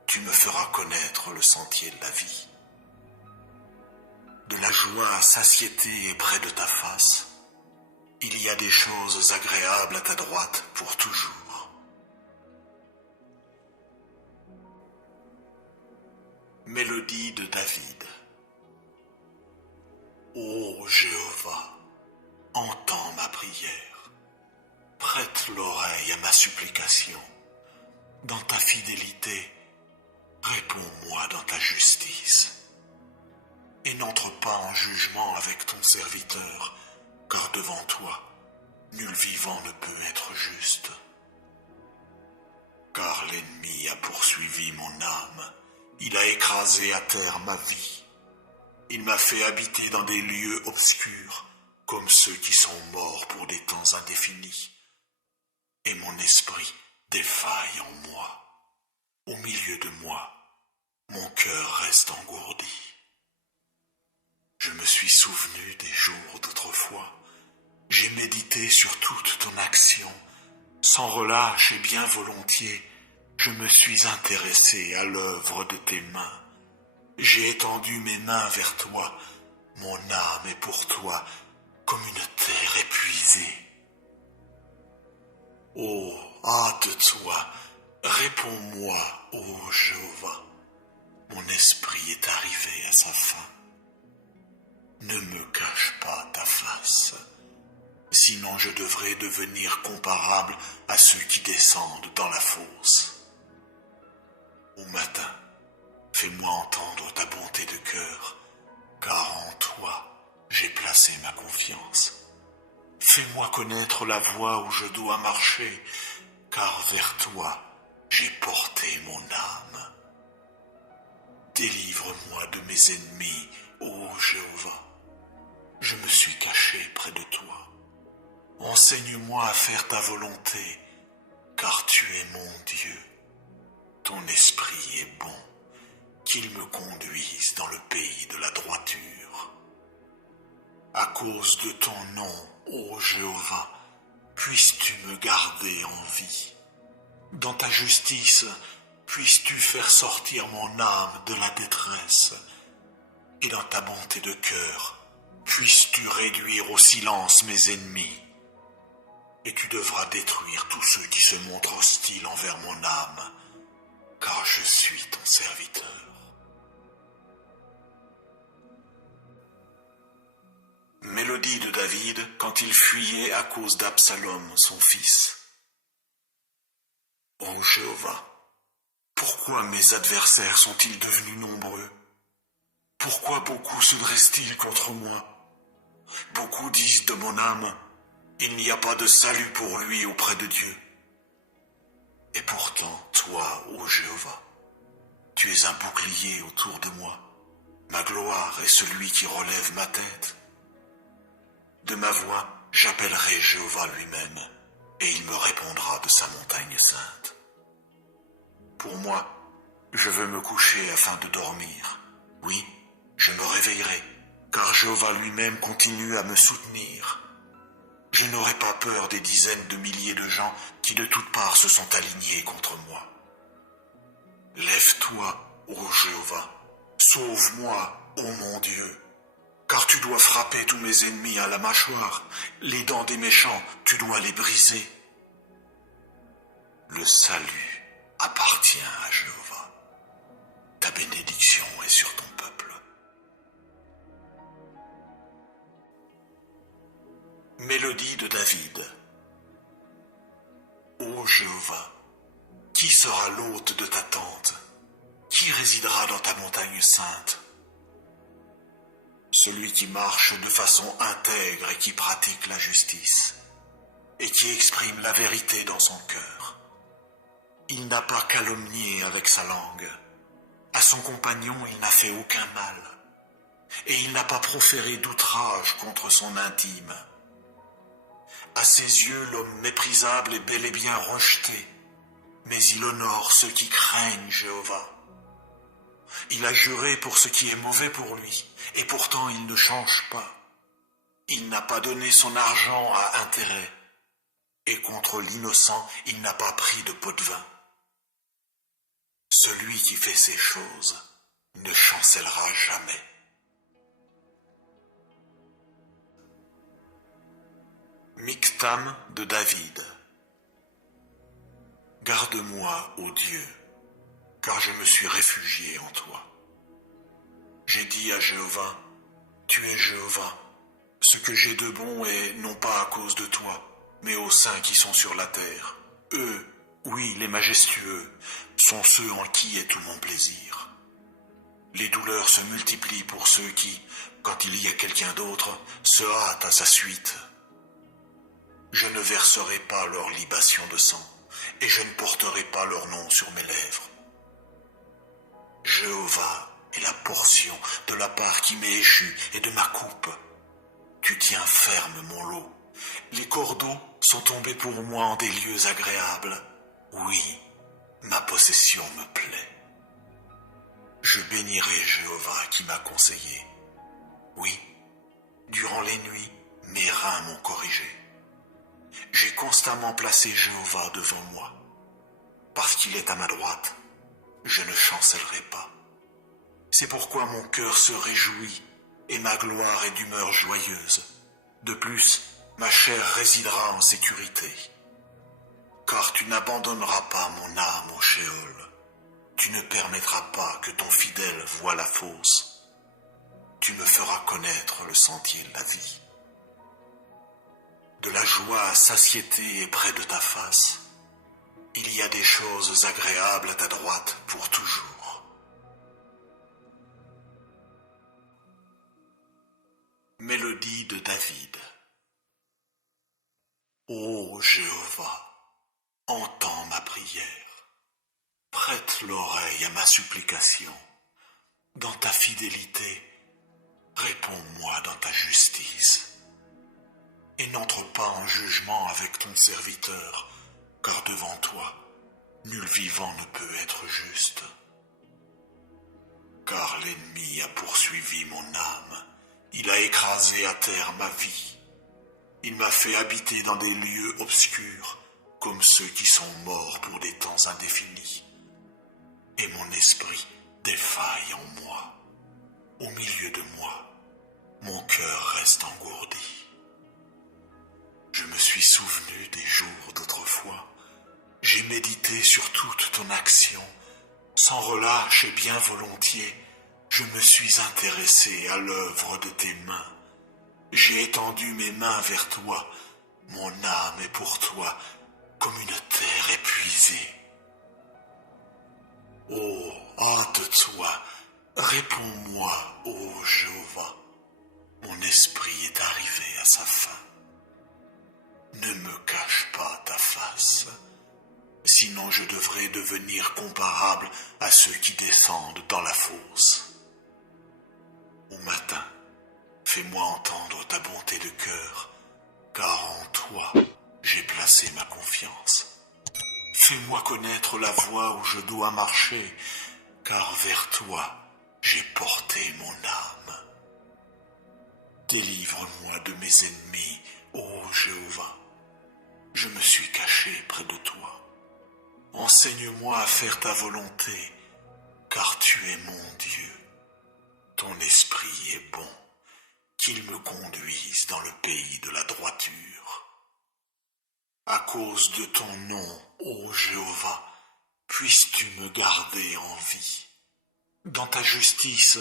Tu me feras connaître le sentier de la vie. De la joie à satiété est près de ta face. Il y a des choses agréables à ta droite pour toujours. Mélodie de David. Ô Jéhovah, entends ma prière. Prête l'oreille à ma supplication. Dans ta fidélité, réponds-moi dans ta justice. Et n'entre pas en jugement avec ton serviteur, car devant toi, nul vivant ne peut être juste. Car l'ennemi a poursuivi mon âme, il a écrasé à terre ma vie. Il m'a fait habiter dans des lieux obscurs, comme ceux qui sont morts pour des temps indéfinis. Et mon esprit défaille en moi. Au milieu de moi, mon cœur reste engourdi. Je me suis souvenu des jours d'autrefois. J'ai médité sur toute ton action. Sans relâche et bien volontiers, je me suis intéressé à l'œuvre de tes mains. J'ai étendu mes mains vers toi. Mon âme est pour toi comme une terre épuisée. Oh, hâte-toi, réponds-moi, ô Jéhovah. Mon esprit est arrivé à sa fin. Ne me cache pas ta face, sinon je devrais devenir comparable à ceux qui descendent dans la fosse. Au matin, fais-moi entendre ta bonté de cœur, car en toi j'ai placé ma confiance. Fais-moi connaître la voie où je dois marcher, car vers toi j'ai porté mon âme. Délivre-moi de mes ennemis, ô Jéhovah. Je me suis caché près de toi. Enseigne-moi à faire ta volonté, car tu es mon Dieu. ton esprit est bon, qu'il me conduise dans le pays de la droiture. À cause de ton nom, ô Jéhovah, puisses-tu me garder en vie. Dans ta justice, puisses-tu faire sortir mon âme de la détresse. Et dans ta bonté de cœur, puisses-tu réduire au silence mes ennemis. Et tu devras détruire tous ceux qui se montrent hostiles envers mon âme, car je suis ton serviteur. Mélodie de David quand il fuyait à cause d'Absalom, son fils. Ô Jéhovah, pourquoi mes adversaires sont-ils devenus nombreux? Pourquoi beaucoup se dressent-ils contre moi? Beaucoup disent de mon âme, il n'y a pas de salut pour lui auprès de Dieu. Et pourtant, toi, ô Jéhovah, tu es un bouclier autour de moi. Ma gloire est celui qui relève ma tête. De ma voix, j'appellerai Jéhovah lui-même, et il me répondra de sa montagne sainte. Pour moi, je veux me coucher afin de dormir. Oui, je me réveillerai, car Jéhovah lui-même continue à me soutenir. Je n'aurai pas peur des dizaines de milliers de gens qui de toutes parts se sont alignés contre moi. Lève-toi, ô Jéhovah, sauve-moi, ô mon Dieu. Car tu dois frapper tous mes ennemis à la mâchoire, les dents des méchants, tu dois les briser. Le salut appartient à Jéhovah. Ta bénédiction est sur ton peuple. Mélodie de David. Ô Jéhovah, qui sera l'hôte de ta tente? Qui résidera dans ta montagne sainte? Celui qui marche de façon intègre et qui pratique la justice, et qui exprime la vérité dans son cœur. Il n'a pas calomnié avec sa langue. À son compagnon, il n'a fait aucun mal. Et il n'a pas proféré d'outrage contre son intime. À ses yeux, l'homme méprisable est bel et bien rejeté, mais il honore ceux qui craignent Jéhovah. Il a juré pour ce qui est mauvais pour lui, et pourtant il ne change pas. Il n'a pas donné son argent à intérêt, et contre l'innocent, il n'a pas pris de pot de vin. Celui qui fait ces choses ne chancellera jamais. Michtam de David. Garde-moi, ô Dieu, car je me suis réfugié en toi. J'ai dit à Jéhovah, tu es Jéhovah. Ce que j'ai de bon est non pas à cause de toi, mais aux saints qui sont sur la terre. Eux, oui, les majestueux, sont ceux en qui est tout mon plaisir. Les douleurs se multiplient pour ceux qui, quand il y a quelqu'un d'autre, se hâtent à sa suite. Je ne verserai pas leur libation de sang, et je ne porterai pas leur nom sur mes lèvres. Jéhovah est la portion de la part qui m'est échue et de ma coupe. Tu tiens ferme mon lot. Les cordeaux sont tombés pour moi en des lieux agréables. Oui, ma possession me plaît. Je bénirai Jéhovah qui m'a conseillé. Oui, durant les nuits, mes reins m'ont corrigé. J'ai constamment placé Jéhovah devant moi. Parce qu'il est à ma droite, je ne chancellerai pas. C'est pourquoi mon cœur se réjouit et ma gloire est d'humeur joyeuse. De plus, ma chair résidera en sécurité. Car tu n'abandonneras pas mon âme au Sheol. Tu ne permettras pas que ton fidèle voie la fosse. Tu me feras connaître le sentier de la vie. De la joie à satiété est près de ta face. Il y a des choses agréables à ta droite pour toujours. Mélodie de David. Ô Jéhovah, entends ma prière. Prête l'oreille à ma supplication. Dans ta fidélité, réponds-moi dans ta justice. Et n'entre pas en jugement avec ton serviteur, car devant toi, nul vivant ne peut être juste. Car l'ennemi a poursuivi mon âme, il a écrasé à terre ma vie. Il m'a fait habiter dans des lieux obscurs, comme ceux qui sont morts pour des temps indéfinis. Et mon esprit défaille en moi. Au milieu de moi, mon cœur reste engourdi. Je me suis souvenu des jours d'autrefois. J'ai médité sur toute ton action. Sans relâche et bien volontiers, je me suis intéressé à l'œuvre de tes mains. J'ai étendu mes mains vers toi. Mon âme est pour toi comme une terre épuisée. Oh, hâte-toi, réponds-moi, ô Jéhovah. Mon esprit est arrivé à sa fin. Ne me cache pas ta face, sinon je devrais devenir comparable à ceux qui descendent dans la fosse. Au matin, fais-moi entendre ta bonté de cœur, car en toi j'ai placé ma confiance. Fais-moi connaître la voie où je dois marcher, car vers toi j'ai porté mon âme. Délivre-moi de mes ennemis, ô Jéhovah. Je me suis caché près de toi. Enseigne-moi à faire ta volonté, car tu es mon Dieu. Ton esprit est bon, qu'il me conduise dans le pays de la droiture. À cause de ton nom, ô Jéhovah, puisses-tu me garder en vie. Dans ta justice,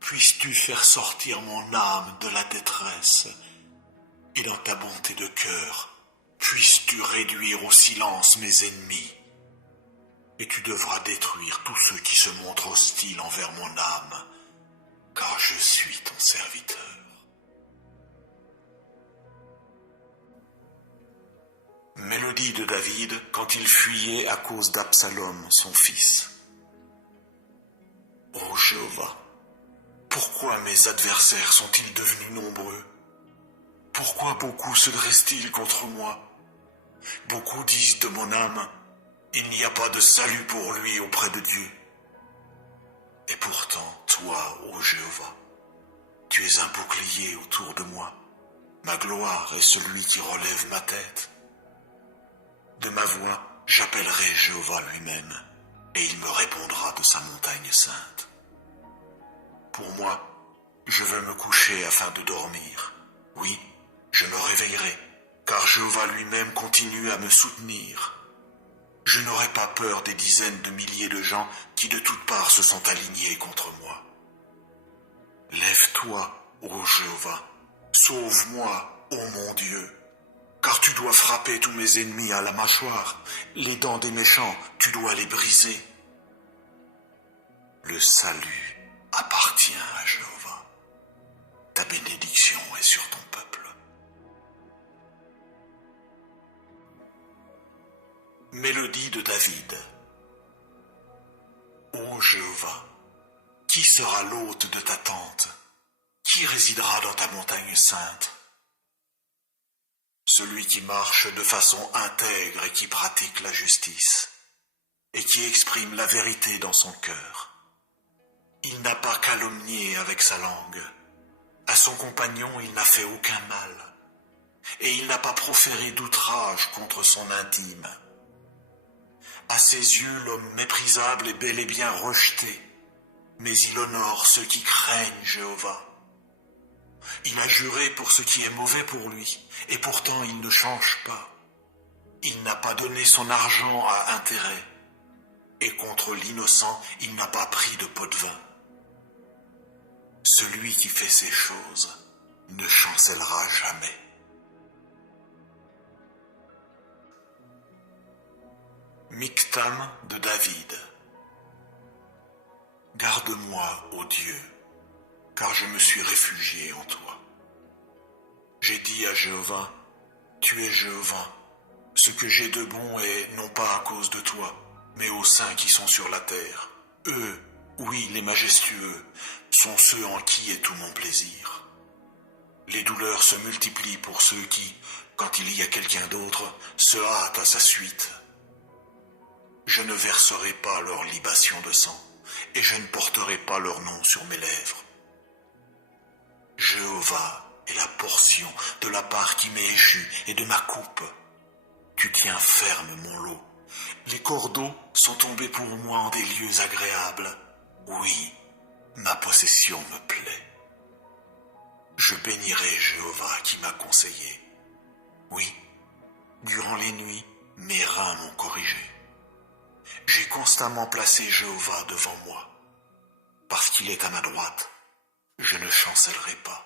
puisses-tu faire sortir mon âme de la détresse. Et dans ta bonté de cœur, puisses-tu réduire au silence mes ennemis. Et tu devras détruire tous ceux qui se montrent hostiles envers mon âme, car je suis ton serviteur. Mélodie de David quand il fuyait à cause d'Absalom, son fils. Ô Jéhovah, pourquoi mes adversaires sont-ils devenus nombreux? Pourquoi beaucoup se dressent-ils contre moi? Beaucoup disent de mon âme, il n'y a pas de salut pour lui auprès de Dieu. Et pourtant, toi, ô Jéhovah, tu es un bouclier autour de moi. Ma gloire est celui qui relève ma tête. De ma voix, j'appellerai Jéhovah lui-même, et il me répondra de sa montagne sainte. Pour moi, je veux me coucher afin de dormir. Oui, je me réveillerai, car Jéhovah lui-même continue à me soutenir. Je n'aurai pas peur des dizaines de milliers de gens qui de toutes parts se sont alignés contre moi. Lève-toi, ô Jéhovah, sauve-moi, ô mon Dieu, car tu dois frapper tous mes ennemis à la mâchoire, les dents des méchants, tu dois les briser. Le salut appartient à Jéhovah. Ta bénédiction est sur ton peuple. Mélodie de David. Ô Jéhovah, qui sera l'hôte de ta tente? Qui résidera dans ta montagne sainte? Celui qui marche de façon intègre et qui pratique la justice, et qui exprime la vérité dans son cœur. Il n'a pas calomnié avec sa langue. À son compagnon, il n'a fait aucun mal. Et il n'a pas proféré d'outrage contre son intime. À ses yeux, l'homme méprisable est bel et bien rejeté, mais il honore ceux qui craignent Jéhovah. Il a juré pour ce qui est mauvais pour lui, et pourtant il ne change pas. Il n'a pas donné son argent à intérêt, et contre l'innocent, il n'a pas pris de pot de vin. Celui qui fait ces choses ne chancellera jamais. Michtam de David. Garde-moi, ô Dieu, car je me suis réfugié en toi. J'ai dit à Jéhovah, tu es Jéhovah. Ce que j'ai de bon est non pas à cause de toi, mais aux saints qui sont sur la terre. Eux, oui, les majestueux, sont ceux en qui est tout mon plaisir. Les douleurs se multiplient pour ceux qui, quand il y a quelqu'un d'autre, se hâtent à sa suite. Je ne verserai pas leur libation de sang, et je ne porterai pas leur nom sur mes lèvres. Jéhovah est la portion de la part qui m'est échue et de ma coupe. Tu tiens ferme mon lot. Les cordeaux sont tombés pour moi en des lieux agréables. Oui, ma possession me plaît. Je bénirai Jéhovah qui m'a conseillé. Oui, durant les nuits, mes reins m'ont corrigé. J'ai constamment placé Jéhovah devant moi. Parce qu'il est à ma droite, je ne chancellerai pas.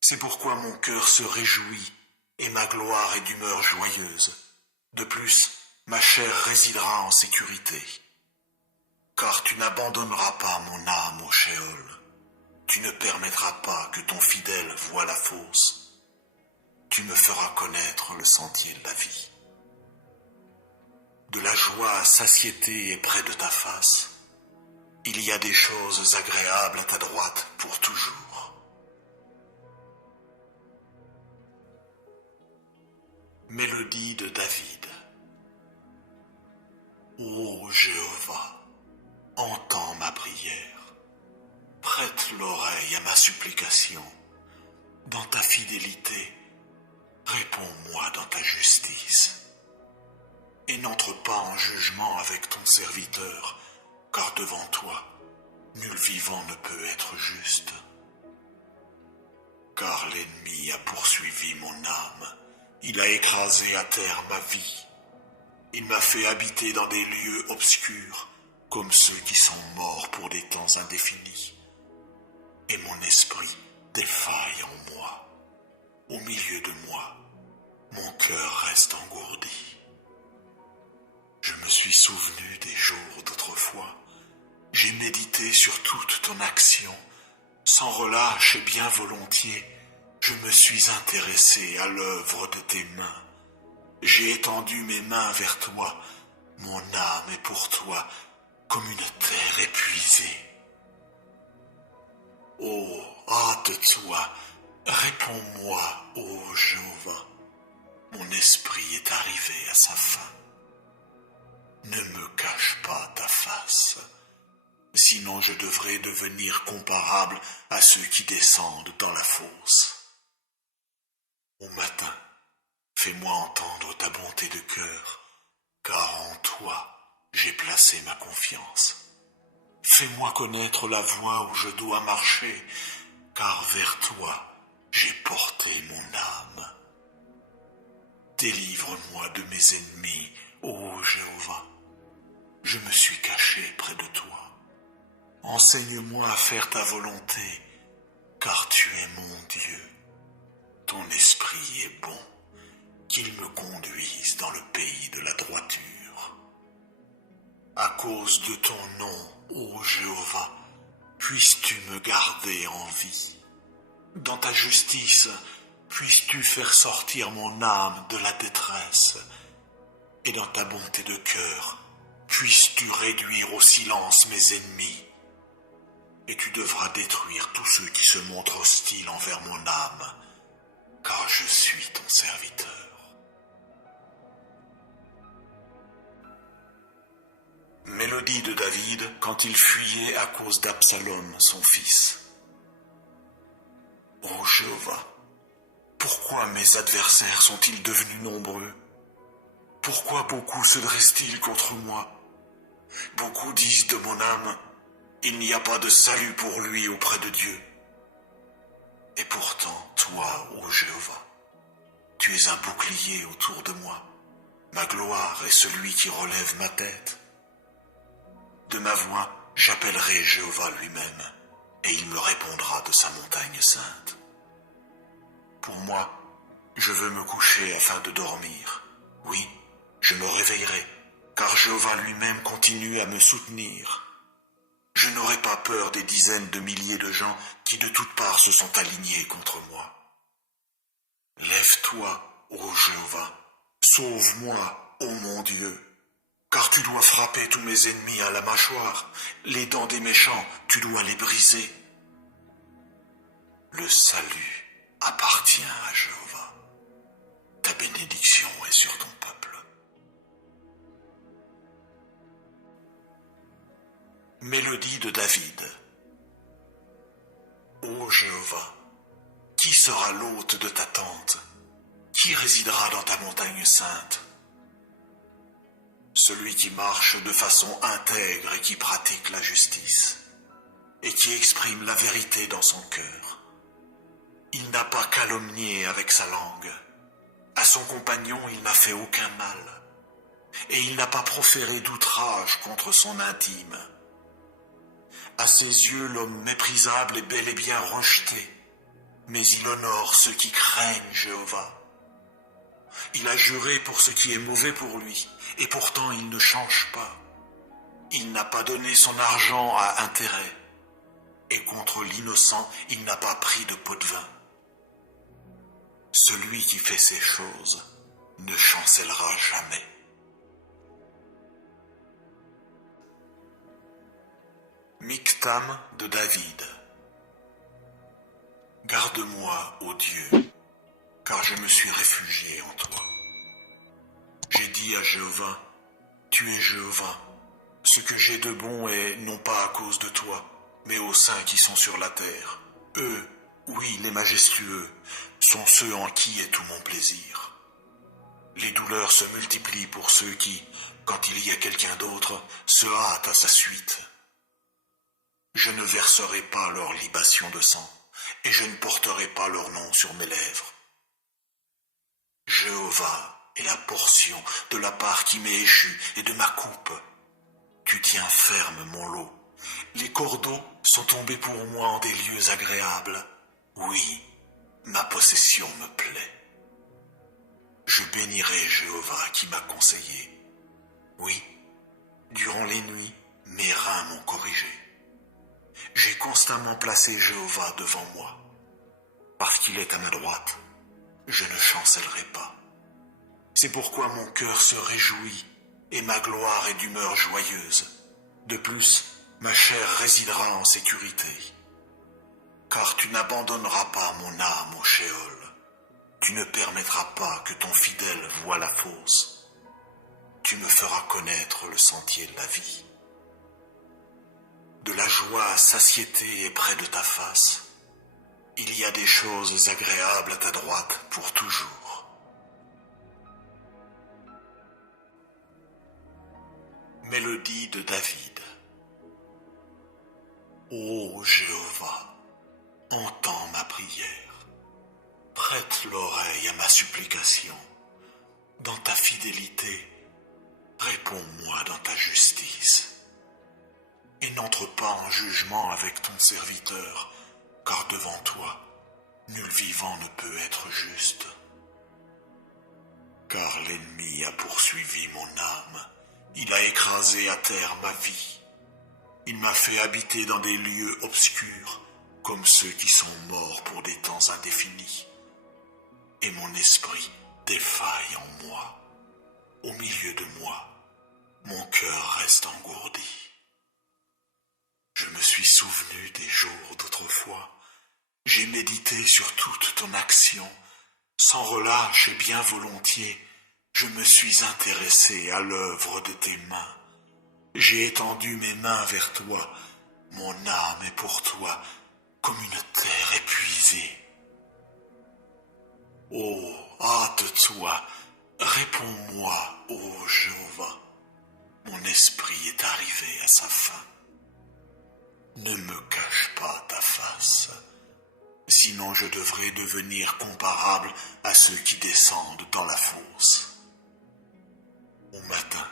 C'est pourquoi mon cœur se réjouit et ma gloire est d'humeur joyeuse. De plus, ma chair résidera en sécurité. Car tu n'abandonneras pas mon âme au Sheol. Tu ne permettras pas que ton fidèle voie la fosse. Tu me feras connaître le sentier de la vie. De la joie à satiété est près de ta face. Il y a des choses agréables à ta droite pour toujours. Mélodie de David. Ô Jéhovah, entends ma prière. Prête l'oreille à ma supplication. Dans ta fidélité, réponds-moi dans ta justice. Et n'entre pas en jugement avec ton serviteur, car devant toi, nul vivant ne peut être juste. Car l'ennemi a poursuivi mon âme, il a écrasé à terre ma vie. Il m'a fait habiter dans des lieux obscurs, comme ceux qui sont morts pour des temps indéfinis. Et mon esprit défaille en moi. Au milieu de moi, mon cœur reste engourdi. Je me suis souvenu des jours d'autrefois. J'ai médité sur toute ton action. Sans relâche et bien volontiers, je me suis intéressé à l'œuvre de tes mains. J'ai étendu mes mains vers toi. Mon âme est pour toi comme une terre épuisée. Oh, hâte-toi, réponds-moi, ô Jéhovah. Mon esprit est arrivé à sa fin. Ne me cache pas ta face, sinon je devrais devenir comparable à ceux qui descendent dans la fosse. Au matin, fais-moi entendre ta bonté de cœur, car en toi j'ai placé ma confiance. Fais-moi connaître la voie où je dois marcher, car vers toi j'ai porté mon âme. Délivre-moi de mes ennemis, ô Jéhovah. Je me suis caché près de toi. Enseigne-moi à faire ta volonté, car tu es mon Dieu. Ton esprit est bon, qu'il me conduise dans le pays de la droiture. À cause de ton nom, ô Jéhovah, puisses-tu me garder en vie. Dans ta justice, puisses-tu faire sortir mon âme de la détresse. Et dans ta bonté de cœur, puisses-tu réduire au silence mes ennemis. Et tu devras détruire tous ceux qui se montrent hostiles envers mon âme, car je suis ton serviteur. Mélodie de David quand il fuyait à cause d'Absalom, son fils. Ô Jéhovah, pourquoi mes adversaires sont-ils devenus nombreux? Pourquoi beaucoup se dressent-ils contre moi? Beaucoup disent de mon âme, il n'y a pas de salut pour lui auprès de Dieu. Et pourtant, toi, ô Jéhovah, tu es un bouclier autour de moi. Ma gloire est celui qui relève ma tête. De ma voix, j'appellerai Jéhovah lui-même, et il me répondra de sa montagne sainte. Pour moi, je veux me coucher afin de dormir. Oui, je me réveillerai, car Jéhovah lui-même continue à me soutenir. Je n'aurai pas peur des dizaines de milliers de gens qui de toutes parts se sont alignés contre moi. Lève-toi, ô Jéhovah, sauve-moi, ô mon Dieu. Car tu dois frapper tous mes ennemis à la mâchoire, les dents des méchants, tu dois les briser. Le salut appartient à Jéhovah. Ta bénédiction est sur ton peuple. Mélodie de David. Ô Jéhovah, qui sera l'hôte de ta tente? Qui résidera dans ta montagne sainte? Celui qui marche de façon intègre et qui pratique la justice, et qui exprime la vérité dans son cœur. Il n'a pas calomnié avec sa langue. À son compagnon, il n'a fait aucun mal. Et il n'a pas proféré d'outrage contre son intime. À ses yeux, l'homme méprisable est bel et bien rejeté, mais il honore ceux qui craignent Jéhovah. Il a juré pour ce qui est mauvais pour lui, et pourtant il ne change pas. Il n'a pas donné son argent à intérêt, et contre l'innocent, il n'a pas pris de pot de vin. Celui qui fait ces choses ne chancellera jamais. Michtam de David. Garde-moi, ô Dieu, car je me suis réfugié en toi. J'ai dit à Jéhovah, tu es Jéhovah. Ce que j'ai de bon est non pas à cause de toi, mais aux saints qui sont sur la terre. Eux, oui, les majestueux, sont ceux en qui est tout mon plaisir. Les douleurs se multiplient pour ceux qui, quand il y a quelqu'un d'autre, se hâtent à sa suite. Je ne verserai pas leur libation de sang, et je ne porterai pas leur nom sur mes lèvres. Jéhovah est la portion de la part qui m'est échue et de ma coupe. Tu tiens ferme mon lot. Les cordeaux sont tombés pour moi en des lieux agréables. Oui, ma possession me plaît. Je bénirai Jéhovah qui m'a conseillé. Oui, durant les nuits, mes reins m'ont corrigé. J'ai constamment placé Jéhovah devant moi. Parce qu'il est à ma droite, je ne chancellerai pas. C'est pourquoi mon cœur se réjouit et ma gloire est d'humeur joyeuse. De plus, ma chair résidera en sécurité. Car tu n'abandonneras pas mon âme au Sheol. Tu ne permettras pas que ton fidèle voie la fosse. Tu me feras connaître le sentier de la vie. De la joie à satiété est près de ta face. Il y a des choses agréables à ta droite pour toujours. Mélodie de David. Ô Jéhovah, entends ma prière. Prête l'oreille à ma supplication. Dans ta fidélité, réponds-moi dans ta justice. Et n'entre pas en jugement avec ton serviteur, car devant toi, nul vivant ne peut être juste. Car l'ennemi a poursuivi mon âme, il a écrasé à terre ma vie. Il m'a fait habiter dans des lieux obscurs, comme ceux qui sont morts pour des temps indéfinis. Et mon esprit défaille en moi. Au milieu de moi, mon cœur reste engourdi. Je me suis souvenu des jours d'autrefois. J'ai médité sur toute ton action. Sans relâche et bien volontiers, je me suis intéressé à l'œuvre de tes mains. J'ai étendu mes mains vers toi. Mon âme est pour toi comme une terre épuisée. Oh, hâte-toi, réponds-moi, ô Jéhovah. Mon esprit est arrivé à sa fin. Ne me cache pas ta face, sinon je devrais devenir comparable à ceux qui descendent dans la fosse. Au matin,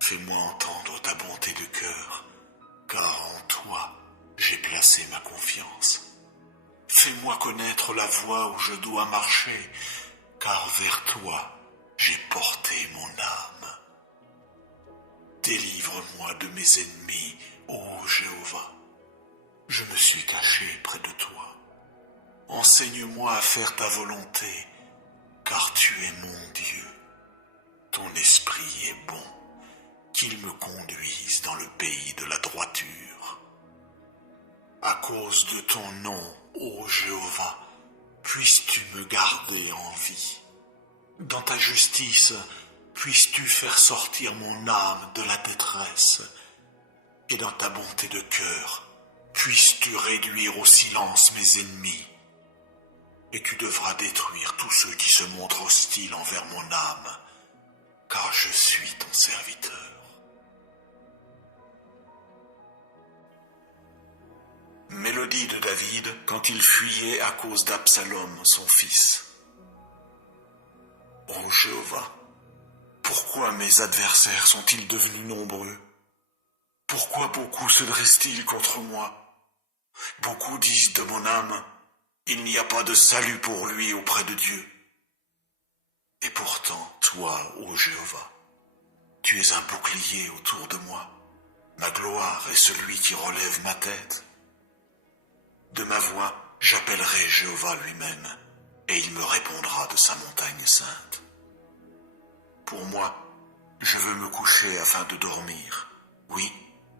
fais-moi entendre ta bonté de cœur, car en toi j'ai placé ma confiance. Fais-moi connaître la voie où je dois marcher, car vers toi j'ai porté mon âme. Délivre-moi de mes ennemis, ô Jéhovah. Je me suis caché près de toi. Enseigne-moi à faire ta volonté, car tu es mon Dieu. Ton esprit est bon, qu'il me conduise dans le pays de la droiture. À cause de ton nom, ô Jéhovah, puisses-tu me garder en vie. Dans ta justice, puisses-tu faire sortir mon âme de la détresse. et dans ta bonté de cœur, puisses-tu réduire au silence mes ennemis, et tu devras détruire tous ceux qui se montrent hostiles envers mon âme, car je suis ton serviteur. Mélodie de David quand il fuyait à cause d'Absalom, son fils. Ô Jéhovah, pourquoi mes adversaires sont-ils devenus nombreux? Pourquoi beaucoup se dressent-ils contre moi? Beaucoup disent de mon âme, il n'y a pas de salut pour lui auprès de Dieu. Et pourtant, toi, ô Jéhovah, tu es un bouclier autour de moi. Ma gloire est celui qui relève ma tête. De ma voix, j'appellerai Jéhovah lui-même, et il me répondra de sa montagne sainte. Pour moi, je veux me coucher afin de dormir. Oui,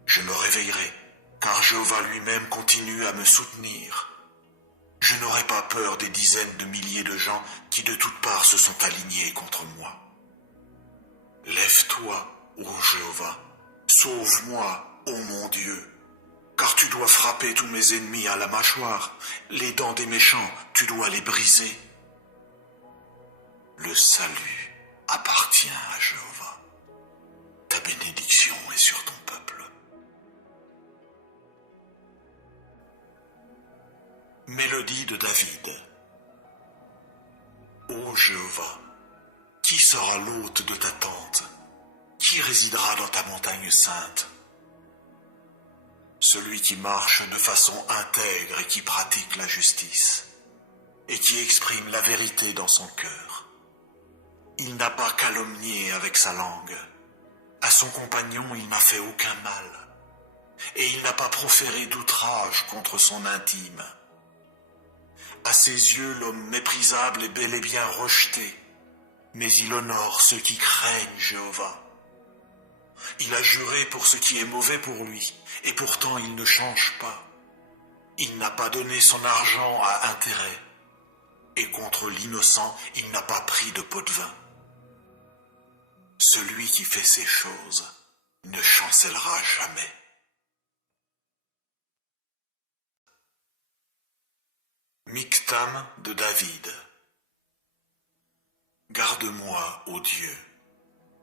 je me réveillerai, car Jéhovah lui-même continue à me soutenir. Je n'aurai pas peur des dizaines de milliers de gens qui de toutes parts se sont alignés contre moi. Lève-toi, ô Jéhovah, sauve-moi, ô mon Dieu, car tu dois frapper tous mes ennemis à la mâchoire, les dents des méchants, tu dois les briser. Le salut appartient à Jéhovah. Ta bénédiction est sur ton peuple. Mélodie de David. Ô Jéhovah, qui sera l'hôte de ta tente? Qui résidera dans ta montagne sainte? Celui qui marche de façon intègre et qui pratique la justice, et qui exprime la vérité dans son cœur. Il n'a pas calomnié avec sa langue. À son compagnon, il n'a fait aucun mal. Et il n'a pas proféré d'outrage contre son intime. À ses yeux, l'homme méprisable est bel et bien rejeté, mais il honore ceux qui craignent Jéhovah. Il a juré pour ce qui est mauvais pour lui, et pourtant il ne change pas. Il n'a pas donné son argent à intérêt, et contre l'innocent, il n'a pas pris de pot de vin. Celui qui fait ces choses ne chancellera jamais. Michtam de David. Garde-moi, ô Dieu,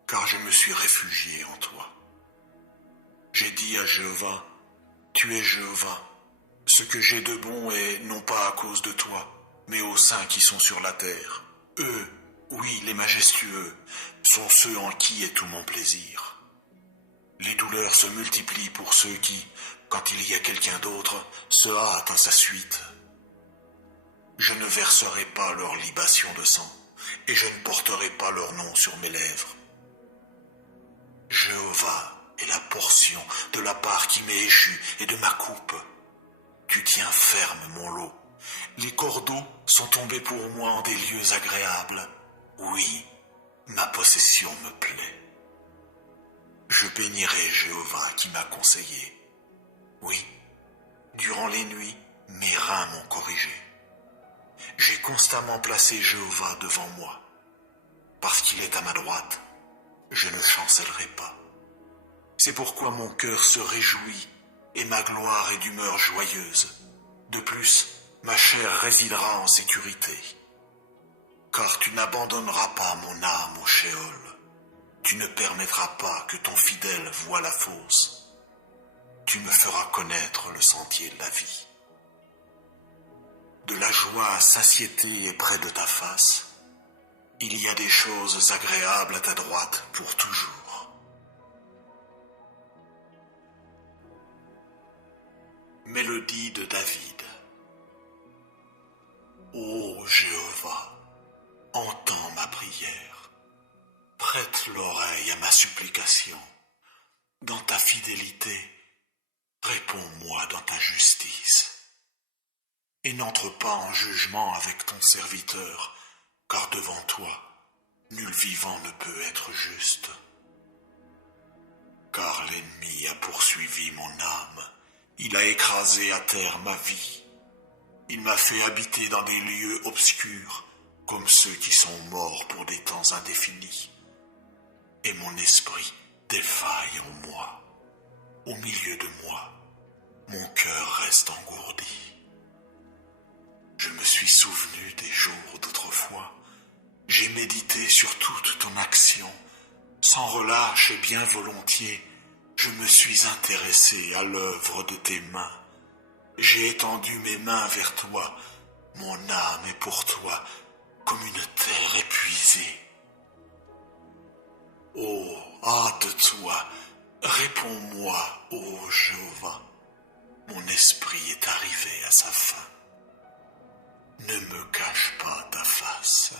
car je me suis réfugié en toi. J'ai dit à Jéhovah, tu es Jéhovah. Ce que j'ai de bon est non pas à cause de toi, mais aux saints qui sont sur la terre. Eux, oui, les majestueux, sont ceux en qui est tout mon plaisir. Les douleurs se multiplient pour ceux qui, quand il y a quelqu'un d'autre, se hâtent à sa suite. Je ne verserai pas leur libation de sang, et je ne porterai pas leur nom sur mes lèvres. Jéhovah est la portion de la part qui m'est échue et de ma coupe. Tu tiens ferme mon lot. Les cordeaux sont tombés pour moi en des lieux agréables. Oui, ma possession me plaît. Je bénirai Jéhovah qui m'a conseillé. Oui, durant les nuits, mes reins m'ont corrigé. J'ai constamment placé Jéhovah devant moi. Parce qu'il est à ma droite, je ne chancellerai pas. C'est pourquoi mon cœur se réjouit et ma gloire est d'humeur joyeuse. De plus, ma chair résidera en sécurité. Car tu n'abandonneras pas mon âme au Sheol. Tu ne permettras pas que ton fidèle voie la fosse. Tu me feras connaître le sentier de la vie. De la joie à satiété est près de ta face. Il y a des choses agréables à ta droite pour toujours. Mélodie de David. Ô Jéhovah, entends ma prière. Prête l'oreille à ma supplication. Dans ta fidélité, réponds-moi dans ta justice. Et n'entre pas en jugement avec ton serviteur, car devant toi, nul vivant ne peut être juste. Car l'ennemi a poursuivi mon âme, il a écrasé à terre ma vie. Il m'a fait habiter dans des lieux obscurs, comme ceux qui sont morts pour des temps indéfinis. Et mon esprit défaille en moi. Au milieu de moi, mon cœur reste engourdi. Je me suis souvenu des jours d'autrefois. J'ai médité sur toute ton action. Sans relâche et bien volontiers, je me suis intéressé à l'œuvre de tes mains. J'ai étendu mes mains vers toi. Mon âme est pour toi comme une terre épuisée. Oh, hâte-toi, réponds-moi, ô Jéhovah. Mon esprit est arrivé à sa fin. Ne me cache pas ta face,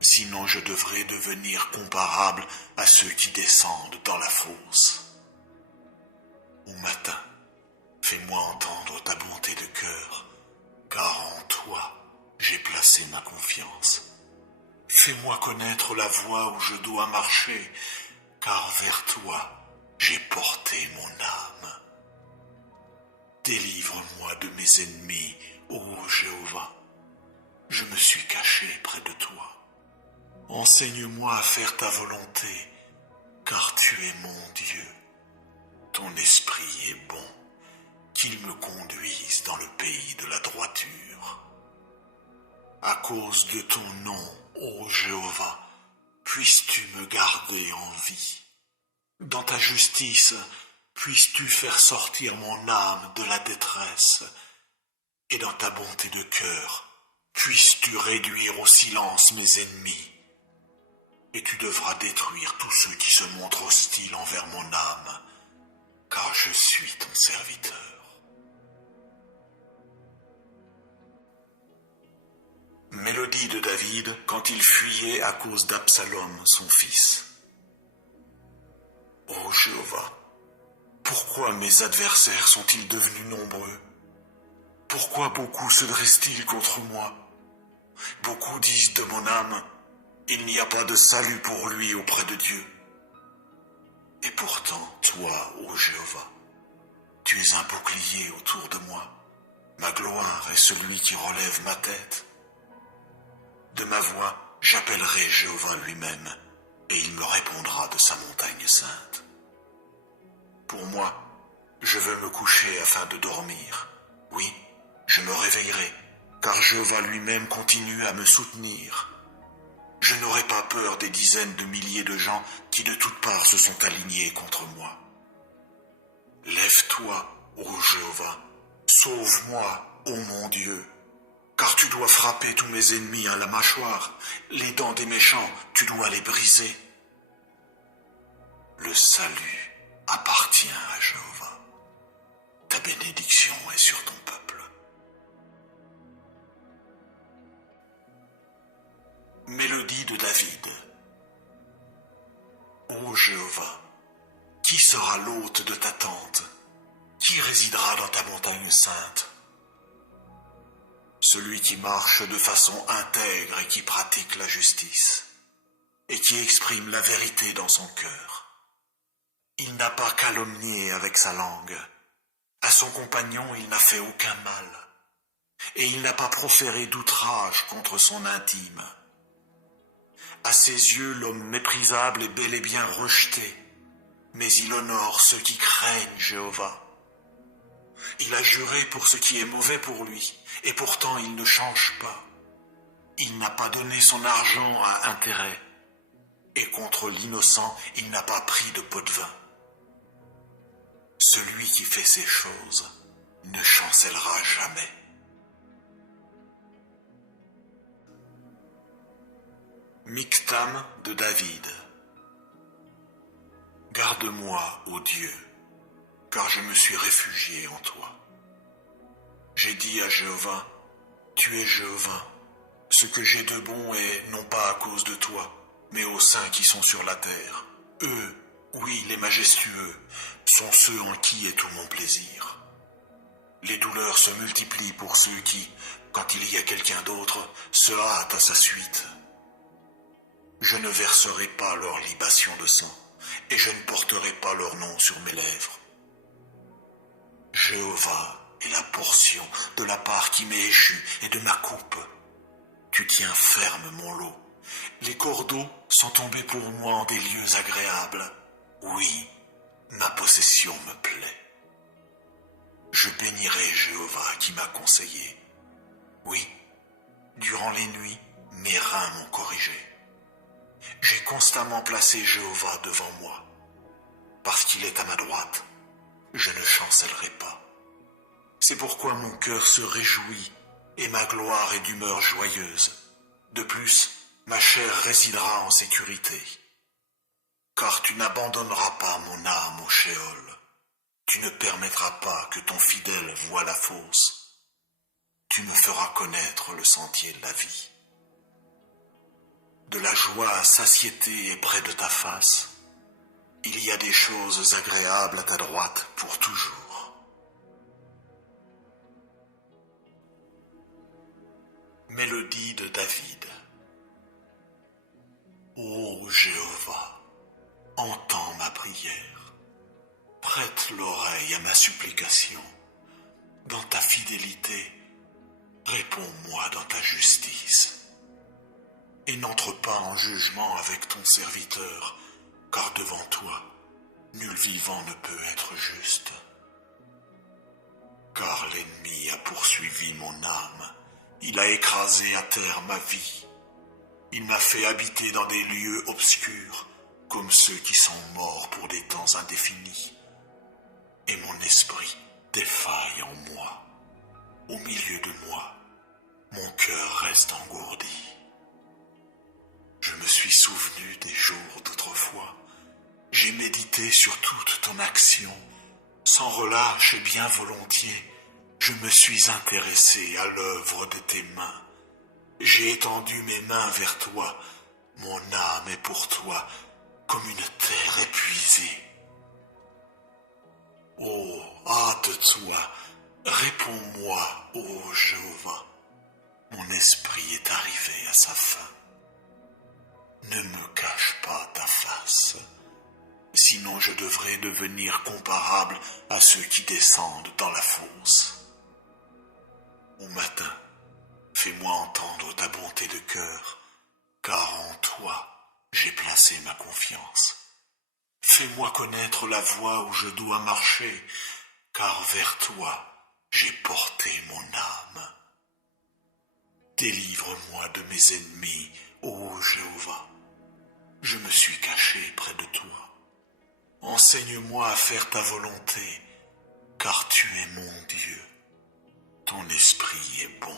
sinon je devrais devenir comparable à ceux qui descendent dans la fosse. Au matin, fais-moi entendre ta bonté de cœur, car en toi j'ai placé ma confiance. Fais-moi connaître la voie où je dois marcher, car vers toi j'ai porté mon âme. Délivre-moi de mes ennemis, ô Jéhovah. Je me suis caché près de toi. Enseigne-moi à faire ta volonté, car tu es mon Dieu. Ton esprit est bon, qu'il me conduise dans le pays de la droiture. À cause de ton nom, ô Jéhovah, puisses-tu me garder en vie. Dans ta justice, puisses-tu faire sortir mon âme de la détresse, et dans ta bonté de cœur, puisses-tu réduire au silence mes ennemis, et tu devras détruire tous ceux qui se montrent hostiles envers mon âme, car je suis ton serviteur. Mélodie de David quand il fuyait à cause d'Absalom, son fils. Ô Jéhovah, pourquoi mes adversaires sont-ils devenus nombreux? Pourquoi beaucoup se dressent-ils contre moi? Beaucoup disent de mon âme, il n'y a pas de salut pour lui auprès de Dieu. Et pourtant, toi, ô Jéhovah, tu es un bouclier autour de moi. Ma gloire est celui qui relève ma tête. De ma voix, j'appellerai Jéhovah lui-même, et il me répondra de sa montagne sainte. Pour moi, je veux me coucher afin de dormir. Oui, je me réveillerai, car Jéhovah lui-même continue à me soutenir. Je n'aurai pas peur des dizaines de milliers de gens qui de toutes parts se sont alignés contre moi. Lève-toi, ô Jéhovah, sauve-moi, ô mon Dieu, car tu dois frapper tous mes ennemis à la mâchoire, les dents des méchants, tu dois les briser. Le salut appartient à Jéhovah. Ta bénédiction est sur ton peuple. Mélodie de David. Ô Jéhovah, qui sera l'hôte de ta tente? Qui résidera dans ta montagne sainte? Celui qui marche de façon intègre et qui pratique la justice, et qui exprime la vérité dans son cœur. Il n'a pas calomnié avec sa langue. À son compagnon, il n'a fait aucun mal. Et il n'a pas proféré d'outrage contre son intime. À ses yeux, l'homme méprisable est bel et bien rejeté, mais il honore ceux qui craignent Jéhovah. Il a juré pour ce qui est mauvais pour lui, et pourtant il ne change pas. Il n'a pas donné son argent à intérêt, et contre l'innocent, il n'a pas pris de pot de vin. Celui qui fait ces choses ne chancellera jamais. Michtam de David. Garde-moi, ô Dieu, car je me suis réfugié en toi. J'ai dit à Jéhovah, tu es Jéhovah. Ce que j'ai de bon est non pas à cause de toi, mais aux saints qui sont sur la terre. Eux, oui, les majestueux, sont ceux en qui est tout mon plaisir. Les douleurs se multiplient pour ceux qui, quand il y a quelqu'un d'autre, se hâtent à sa suite. Je ne verserai pas leur libation de sang, et je ne porterai pas leur nom sur mes lèvres. Jéhovah est la portion de la part qui m'est échue et de ma coupe. Tu tiens ferme mon lot. Les cordeaux sont tombés pour moi en des lieux agréables. Oui, Ma possession me plaît. Je bénirai Jéhovah qui m'a conseillé. Oui, durant les nuits, mes reins m'ont corrigé. J'ai constamment placé Jéhovah devant moi. Parce qu'il est à ma droite, je ne chancellerai pas. C'est pourquoi mon cœur se réjouit et ma gloire est d'humeur joyeuse. De plus, ma chair résidera en sécurité. Car tu n'abandonneras pas mon âme au Sheol. Tu ne permettras pas que ton fidèle voie la fosse. Tu me feras connaître le sentier de la vie. De la joie à satiété est près de ta face. Il y a des choses agréables à ta droite pour toujours. Mélodie de David. Ô Jéhovah, entends ma prière. Prête l'oreille à ma supplication. Dans ta fidélité, réponds-moi dans ta justice. Et n'entre pas en jugement avec ton serviteur, car devant toi, nul vivant ne peut être juste. Car l'ennemi a poursuivi mon âme, il a écrasé à terre ma vie. Il m'a fait habiter dans des lieux obscurs, comme ceux qui sont morts pour des temps indéfinis. Et mon esprit défaille en moi. Au milieu de moi, mon cœur reste engourdi. Je me suis souvenu des jours d'autrefois. J'ai médité sur toute ton action. Sans relâche et bien volontiers, je me suis intéressé à l'œuvre de tes mains. J'ai étendu mes mains vers toi. Mon âme est pour toi comme une terre épuisée. Oh, hâte-toi, réponds-moi, ô Jéhovah. Mon esprit est arrivé à sa fin. Ne me cache pas ta face, sinon je devrais devenir comparable à ceux qui descendent dans la fosse. Au matin, fais-moi entendre ta bonté de cœur, car en toi j'ai placé ma confiance. Fais-moi connaître la voie où je dois marcher, car vers toi j'ai porté mon âme. Délivre-moi de mes ennemis, ô Jéhovah. Je me suis caché près de toi. Enseigne-moi à faire ta volonté, car tu es mon Dieu. Ton esprit est bon,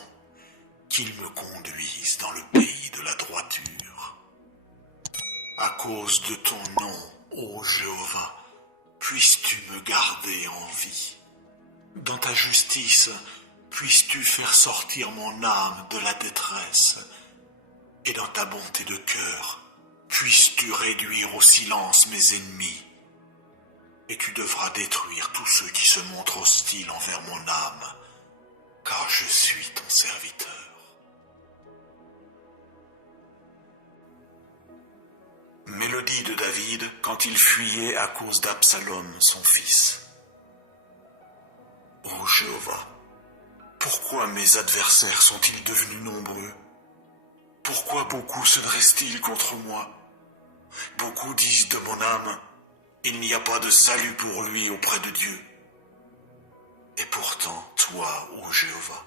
qu'il me conduise dans le pays de la droiture. À cause de ton nom, ô Jéhovah, puisses-tu me garder en vie. Dans ta justice, puisses-tu faire sortir mon âme de la détresse. Et dans ta bonté de cœur, puisses-tu réduire au silence mes ennemis. Et tu devras détruire tous ceux qui se montrent hostiles envers mon âme, car je suis ton serviteur. Mélodie de David quand il fuyait à cause d'Absalom, son fils. Ô Jéhovah, pourquoi mes adversaires sont-ils devenus nombreux? Pourquoi beaucoup se dressent-ils contre moi? Beaucoup disent de mon âme, il n'y a pas de salut pour lui auprès de Dieu. Et pourtant, toi, ô Jéhovah,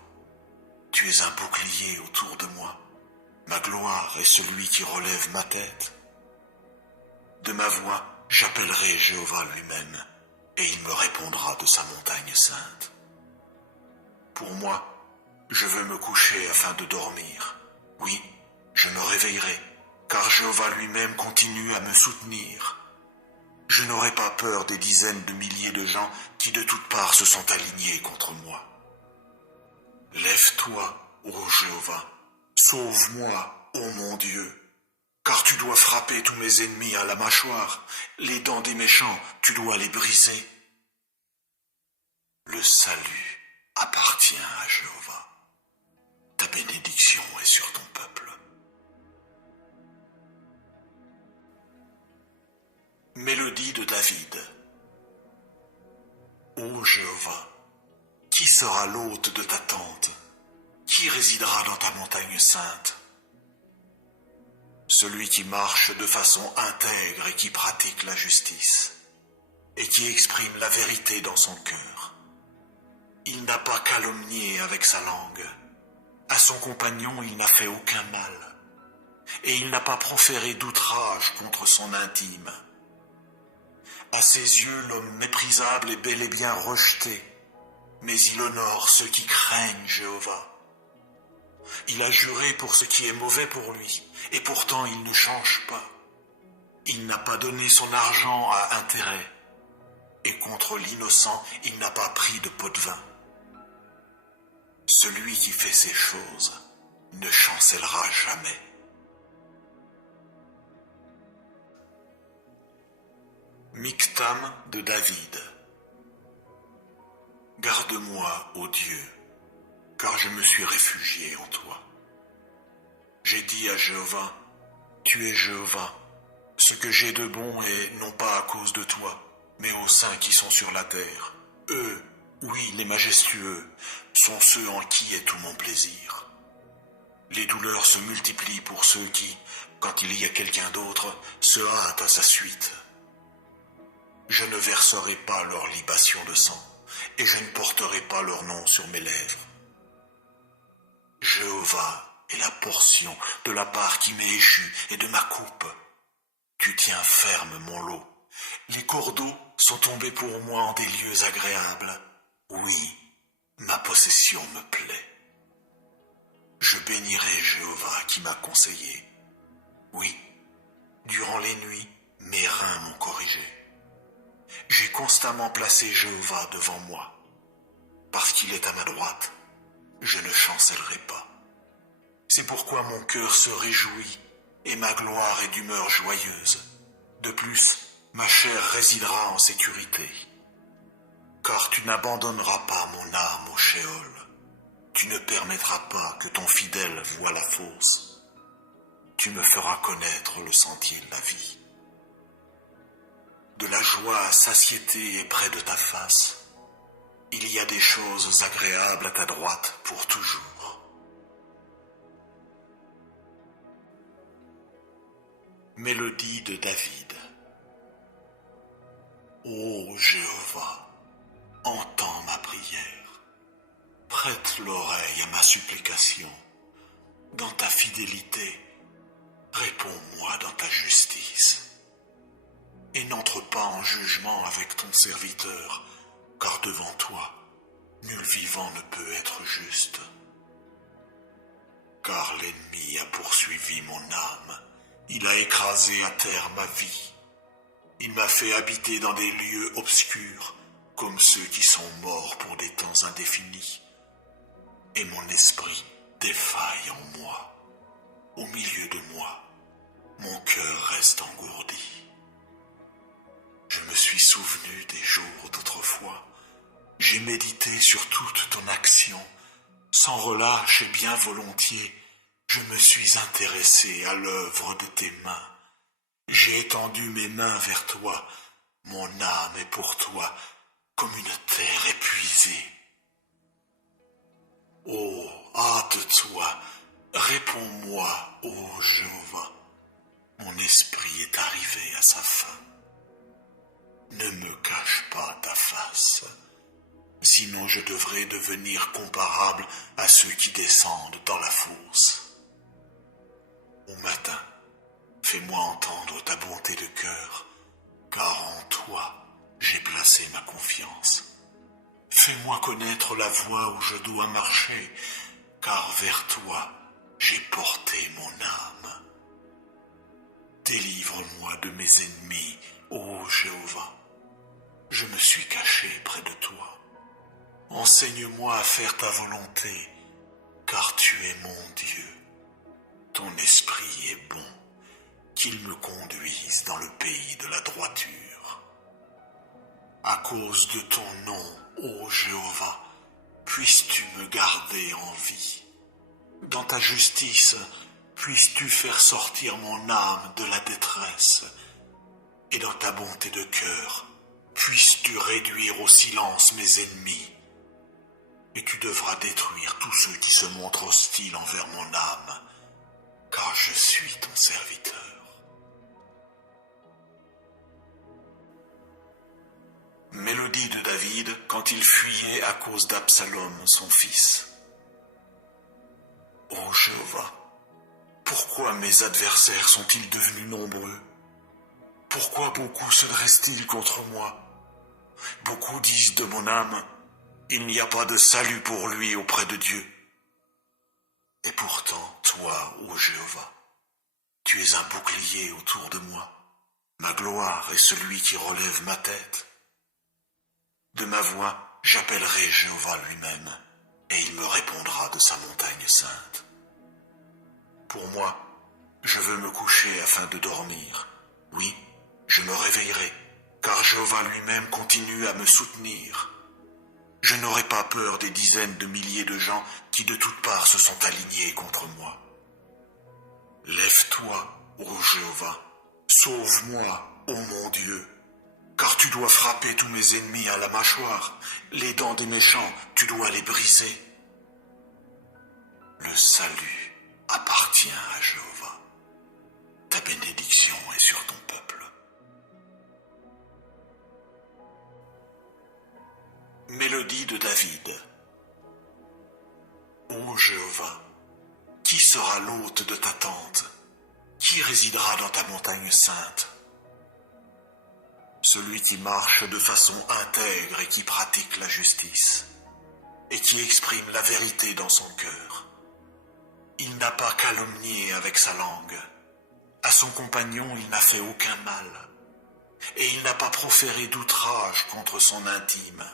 tu es un bouclier autour de moi. Ma gloire est celui qui relève ma tête. De ma voix, j'appellerai Jéhovah lui-même, et il me répondra de sa montagne sainte. Pour moi, je veux me coucher afin de dormir. Oui, je me réveillerai, car Jéhovah lui-même continue à me soutenir. Je n'aurai pas peur des dizaines de milliers de gens qui de toutes parts se sont alignés contre moi. Lève-toi, ô Jéhovah, sauve-moi, ô mon Dieu, car tu dois frapper tous mes ennemis à la mâchoire, les dents des méchants, tu dois les briser. Le salut appartient à Jéhovah. Ta bénédiction est sur ton peuple. Mélodie de David. Ô Jéhovah, qui sera l'hôte de ta tente? Qui résidera dans ta montagne sainte? Celui qui marche de façon intègre et qui pratique la justice, et qui exprime la vérité dans son cœur. Il n'a pas calomnié avec sa langue. À son compagnon, il n'a fait aucun mal. Et il n'a pas proféré d'outrage contre son intime. À ses yeux, l'homme méprisable est bel et bien rejeté, mais il honore ceux qui craignent Jéhovah. Il a juré pour ce qui est mauvais pour lui, et pourtant il ne change pas. Il n'a pas donné son argent à intérêt, et contre l'innocent, il n'a pas pris de pot de vin. Celui qui fait ces choses ne chancellera jamais. Michtam de David. Garde-moi, ô Dieu, car je me suis réfugié en toi. J'ai dit à Jéhovah, tu es Jéhovah. Ce que j'ai de bon est non pas à cause de toi, mais aux saints qui sont sur la terre. Eux, oui, les majestueux, sont ceux en qui est tout mon plaisir. Les douleurs se multiplient pour ceux qui, quand il y a quelqu'un d'autre, se hâtent à sa suite. Je ne verserai pas leur libation de sang, et je ne porterai pas leur nom sur mes lèvres. Jéhovah est la portion de la part qui m'est échue et de ma coupe. Tu tiens ferme mon lot. Les cours d'eau sont tombés pour moi en des lieux agréables. Oui, ma possession me plaît. Je bénirai Jéhovah qui m'a conseillé. Oui, durant les nuits, mes reins m'ont corrigé. J'ai constamment placé Jéhovah devant moi. Parce qu'il est à ma droite, je ne chancellerai pas. C'est pourquoi mon cœur se réjouit et ma gloire est d'humeur joyeuse. De plus, ma chair résidera en sécurité. Car tu n'abandonneras pas mon âme au Sheol. Tu ne permettras pas que ton fidèle voie la fosse. Tu me feras connaître le sentier de la vie. De la joie à satiété est près de ta face. Il y a des choses agréables à ta droite pour toujours. Mélodie de David. Ô Jéhovah, entends ma prière. Prête l'oreille à ma supplication. Dans ta fidélité, réponds-moi dans ta justice. Et n'entre pas en jugement avec ton serviteur, car devant toi, nul vivant ne peut être juste. Car l'ennemi a poursuivi mon âme, il a écrasé à terre ma vie. Il m'a fait habiter dans des lieux obscurs, comme ceux qui sont morts pour des temps indéfinis. Et mon esprit défaille en moi. Au milieu de moi, mon cœur reste engourdi. Je me suis souvenu des jours d'autrefois. J'ai médité sur toute ton action. Sans relâche et bien volontiers, je me suis intéressé à l'œuvre de tes mains. J'ai étendu mes mains vers toi. Mon âme est pour toi comme une terre épuisée. Oh, hâte-toi, réponds-moi, ô Jéhovah. Mon esprit est arrivé à sa fin. Ne me cache pas ta face, sinon je devrais devenir comparable à ceux qui descendent dans la fosse. Au matin, fais-moi entendre ta bonté de cœur, car en toi j'ai placé ma confiance. Fais-moi connaître la voie où je dois marcher, car vers toi j'ai porté mon âme. Délivre-moi de mes ennemis, ô Jéhovah. Je me suis caché près de toi. Enseigne-moi à faire ta volonté, car tu es mon Dieu. Ton esprit est bon, qu'il me conduise dans le pays de la droiture. À cause de ton nom, ô Jéhovah, puisses-tu me garder en vie. Dans ta justice, puisses-tu faire sortir mon âme de la détresse. Et dans ta bonté de cœur, puisses-tu réduire au silence mes ennemis. Et tu devras détruire tous ceux qui se montrent hostiles envers mon âme, car je suis ton serviteur. quand il fuyait à cause d'Absalom, son fils. Ô Jéhovah, pourquoi mes adversaires sont-ils devenus nombreux? Pourquoi beaucoup se dressent-ils contre moi? Beaucoup disent de mon âme, il n'y a pas de salut pour lui auprès de Dieu. Et pourtant, toi, ô Jéhovah, tu es un bouclier autour de moi. Ma gloire est celui qui relève ma tête. De ma voix, j'appellerai Jéhovah lui-même, et il me répondra de sa montagne sainte. Pour moi, je veux me coucher afin de dormir. Oui, je me réveillerai, car Jéhovah lui-même continue à me soutenir. Je n'aurai pas peur des dizaines de milliers de gens qui de toutes parts se sont alignés contre moi. Lève-toi, ô Jéhovah, sauve-moi, ô mon Dieu, car tu dois frapper tous mes ennemis à la mâchoire, les dents des méchants, tu dois les briser. Le salut appartient à Jéhovah. Ta bénédiction est sur ton peuple. Mélodie de David. Ô Jéhovah, qui sera l'hôte de ta tente? Qui résidera dans ta montagne sainte? Celui qui marche de façon intègre et qui pratique la justice, et qui exprime la vérité dans son cœur. Il n'a pas calomnié avec sa langue. À son compagnon, il n'a fait aucun mal. Et il n'a pas proféré d'outrage contre son intime.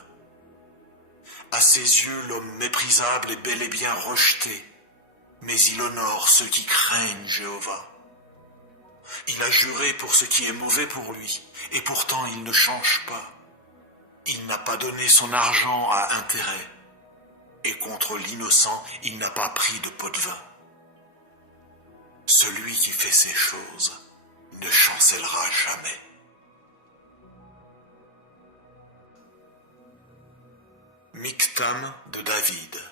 À ses yeux, l'homme méprisable est bel et bien rejeté, mais il honore ceux qui craignent Jéhovah. Il a juré pour ce qui est mauvais pour lui, et pourtant il ne change pas. Il n'a pas donné son argent à intérêt, et contre l'innocent, il n'a pas pris de pot de vin. Celui qui fait ces choses ne chancellera jamais. Michtam de David.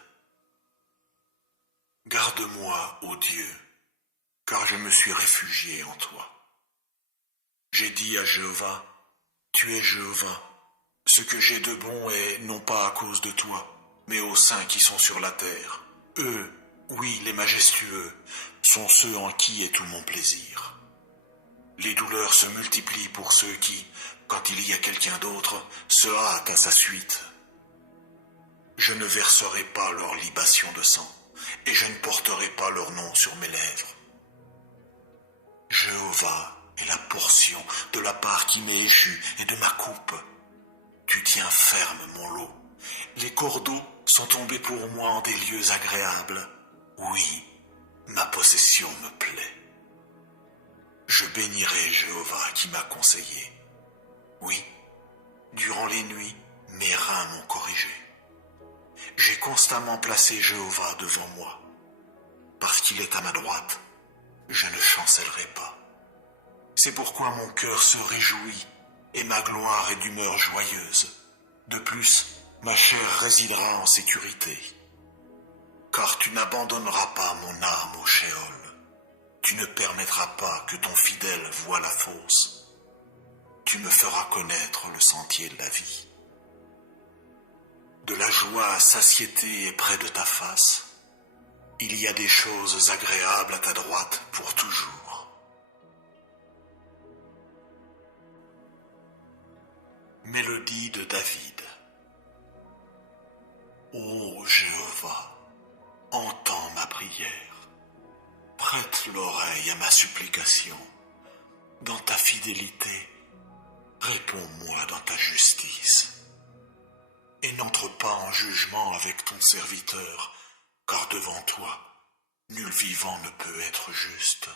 Garde-moi, ô Dieu, car je me suis réfugié en toi. J'ai dit à Jéhovah, tu es Jéhovah. Ce que j'ai de bon est non pas à cause de toi, mais aux saints qui sont sur la terre. Eux, oui, les majestueux, sont ceux en qui est tout mon plaisir. Les douleurs se multiplient pour ceux qui, quand il y a quelqu'un d'autre, se hâtent à sa suite. Je ne verserai pas leur libation de sang, et je ne porterai pas leur nom sur mes lèvres. Jéhovah est la portion de la part qui m'est échue et de ma coupe. Tu tiens ferme mon lot. Les cordeaux sont tombés pour moi en des lieux agréables. Oui, ma possession me plaît. Je bénirai Jéhovah qui m'a conseillé. Oui, durant les nuits, mes reins m'ont corrigé. J'ai constamment placé Jéhovah devant moi. Parce qu'il est à ma droite, je ne chancellerai pas. C'est pourquoi mon cœur se réjouit et ma gloire est d'humeur joyeuse. De plus, ma chair résidera en sécurité. Car tu n'abandonneras pas mon âme au Sheol. Tu ne permettras pas que ton fidèle voie la fosse. Tu me feras connaître le sentier de la vie. De la joie à satiété est près de ta face. Il y a des choses agréables à ta droite pour toujours. Mélodie de David. Ô Jéhovah, entends ma prière. Prête l'oreille à ma supplication. Dans ta fidélité, réponds-moi dans ta justice. Et n'entre pas en jugement avec ton serviteur, car devant toi, nul vivant ne peut être juste.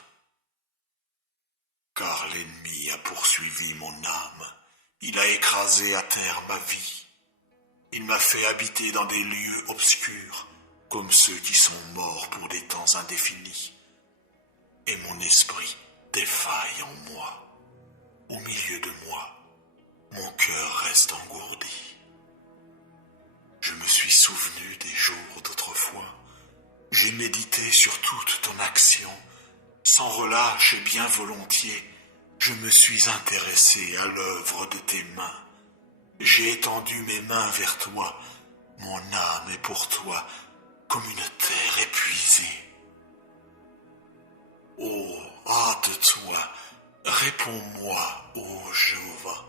Car l'ennemi a poursuivi mon âme, il a écrasé à terre ma vie. Il m'a fait habiter dans des lieux obscurs, comme ceux qui sont morts pour des temps indéfinis. Et mon esprit défaille en moi. Au milieu de moi, mon cœur reste engourdi. Je me suis souvenu des jours d'autrefois. J'ai médité sur toute ton action. Sans relâche et bien volontiers, je me suis intéressé à l'œuvre de tes mains. J'ai étendu mes mains vers toi, mon âme est pour toi comme une terre épuisée. Oh, hâte-toi, réponds-moi, ô Jéhovah.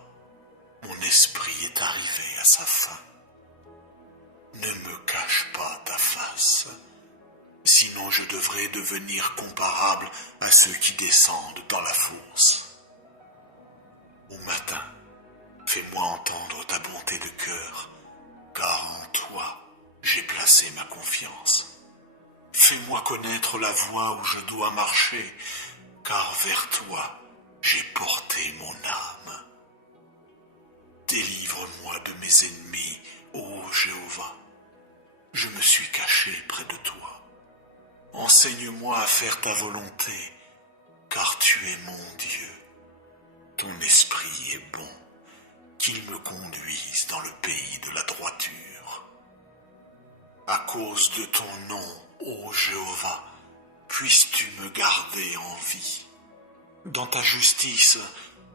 Mon esprit est arrivé à sa fin. Ne me cache pas ta face, sinon je devrais devenir comparable à ceux qui descendent dans la fosse. Au matin, fais-moi entendre ta bonté de cœur, car en toi j'ai placé ma confiance. Fais-moi connaître la voie où je dois marcher, car vers toi j'ai porté mon âme. Délivre-moi de mes ennemis, ô Jéhovah. Je me suis caché près de toi. Enseigne-moi à faire ta volonté, car tu es mon Dieu. Ton esprit est bon, qu'il me conduise dans le pays de la droiture. À cause de ton nom, ô Jéhovah, puisses-tu me garder en vie. Dans ta justice,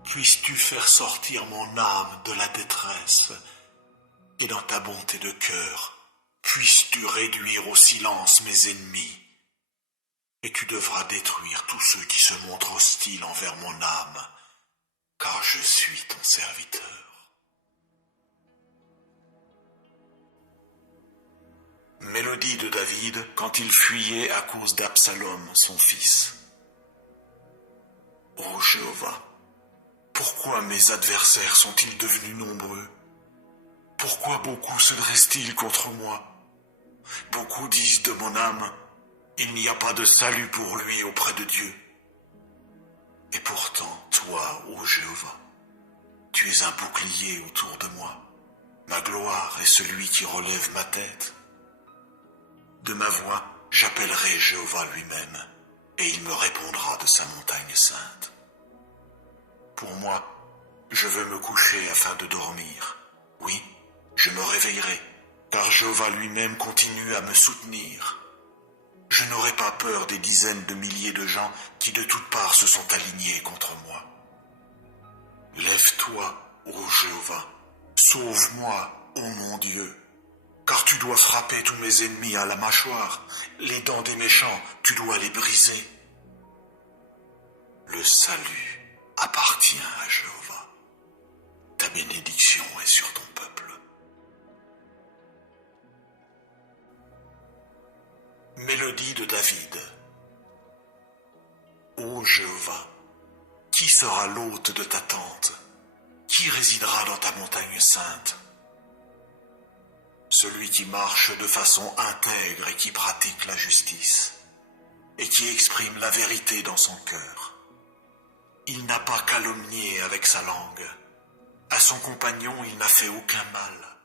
puisses-tu faire sortir mon âme de la détresse. Et dans ta bonté de cœur, puisses-tu réduire au silence mes ennemis. Et tu devras détruire tous ceux qui se montrent hostiles envers mon âme, car je suis ton serviteur. Mélodie de David quand il fuyait à cause d'Absalom, son fils. Ô Jéhovah, pourquoi mes adversaires sont-ils devenus nombreux? Pourquoi beaucoup se dressent-ils contre moi? Beaucoup disent de mon âme, il n'y a pas de salut pour lui auprès de Dieu. Et pourtant, toi, ô Jéhovah, tu es un bouclier autour de moi. Ma gloire est celui qui relève ma tête. De ma voix, j'appellerai Jéhovah lui-même, et il me répondra de sa montagne sainte. Pour moi, je veux me coucher afin de dormir. Oui, je me réveillerai, car Jéhovah lui-même continue à me soutenir. Je n'aurai pas peur des dizaines de milliers de gens qui de toutes parts se sont alignés contre moi. Lève-toi, ô Jéhovah, sauve-moi, ô mon Dieu, car tu dois frapper tous mes ennemis à la mâchoire, les dents des méchants, tu dois les briser. Le salut appartient à Jéhovah. Ta bénédiction est sur ton peuple. Mélodie de David. Ô Jéhovah, qui sera l'hôte de ta tente? Qui résidera dans ta montagne sainte? Celui qui marche de façon intègre et qui pratique la justice, et qui exprime la vérité dans son cœur. Il n'a pas calomnié avec sa langue. À son compagnon, il n'a fait aucun mal.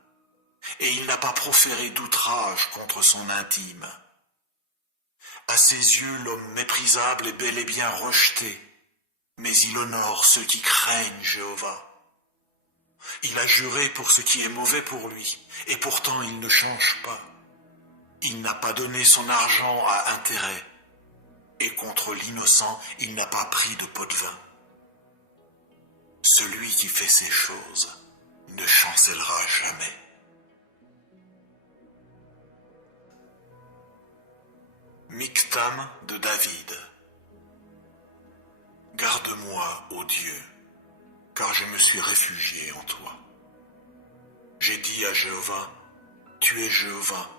Et il n'a pas proféré d'outrage contre son intime. À ses yeux, l'homme méprisable est bel et bien rejeté, mais il honore ceux qui craignent Jéhovah. Il a juré pour ce qui est mauvais pour lui, et pourtant il ne change pas. Il n'a pas donné son argent à intérêt, et contre l'innocent, il n'a pas pris de pot de vin. Celui qui fait ces choses ne chancellera jamais. Michtam de David. Garde-moi, ô Dieu, car je me suis réfugié en toi. J'ai dit à Jéhovah, tu es Jéhovah.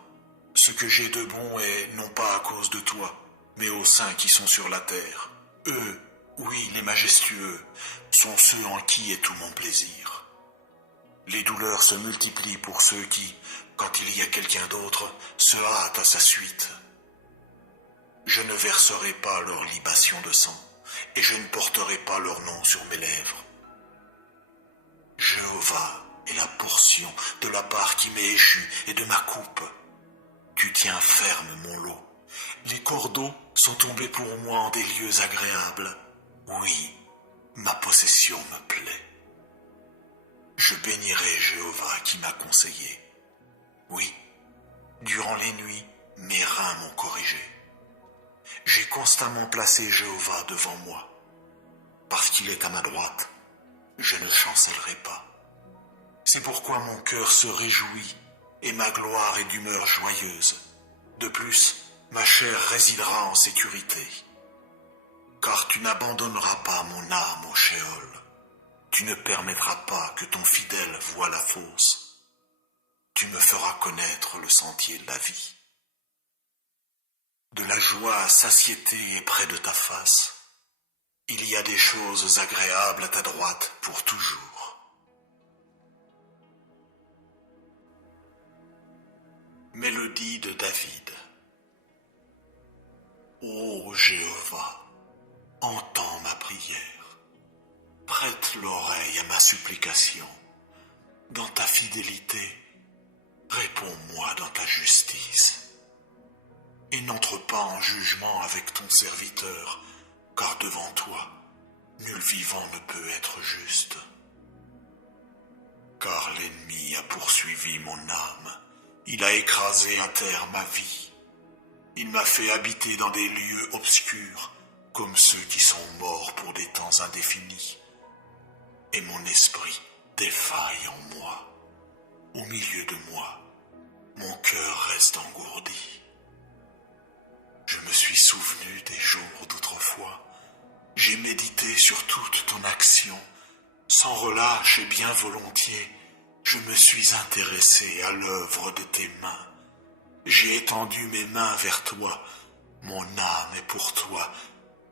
Ce que j'ai de bon est non pas à cause de toi, mais aux saints qui sont sur la terre. Eux, oui, les majestueux, sont ceux en qui est tout mon plaisir. Les douleurs se multiplient pour ceux qui, quand il y a quelqu'un d'autre, se hâtent à sa suite. Je ne verserai pas leur libation de sang, et je ne porterai pas leur nom sur mes lèvres. Jéhovah est la portion de la part qui m'est échue et de ma coupe. Tu tiens ferme mon lot. Les cordeaux sont tombés pour moi en des lieux agréables. Oui, ma possession me plaît. Je bénirai Jéhovah qui m'a conseillé. Oui, durant les nuits, mes reins m'ont corrigé. J'ai constamment placé Jéhovah devant moi. Parce qu'il est à ma droite, je ne chancellerai pas. C'est pourquoi mon cœur se réjouit et ma gloire est d'humeur joyeuse. De plus, ma chair résidera en sécurité. Car tu n'abandonneras pas mon âme au Sheol. Tu ne permettras pas que ton fidèle voie la fosse. Tu me feras connaître le sentier de la vie. De la joie à satiété est près de ta face. Il y a des choses agréables à ta droite pour toujours. Mélodie de David. Ô Jéhovah, entends ma prière. Prête l'oreille à ma supplication. Dans ta fidélité, réponds-moi dans ta justice. Et n'entre pas en jugement avec ton serviteur, car devant toi, nul vivant ne peut être juste. Car l'ennemi a poursuivi mon âme, il a écrasé à terre ma vie. Il m'a fait habiter dans des lieux obscurs, comme ceux qui sont morts pour des temps indéfinis. Et mon esprit défaille en moi. Au milieu de moi, mon cœur reste engourdi. Je me suis souvenu des jours d'autrefois. J'ai médité sur toute ton action. Sans relâche et bien volontiers, je me suis intéressé à l'œuvre de tes mains. J'ai étendu mes mains vers toi. Mon âme est pour toi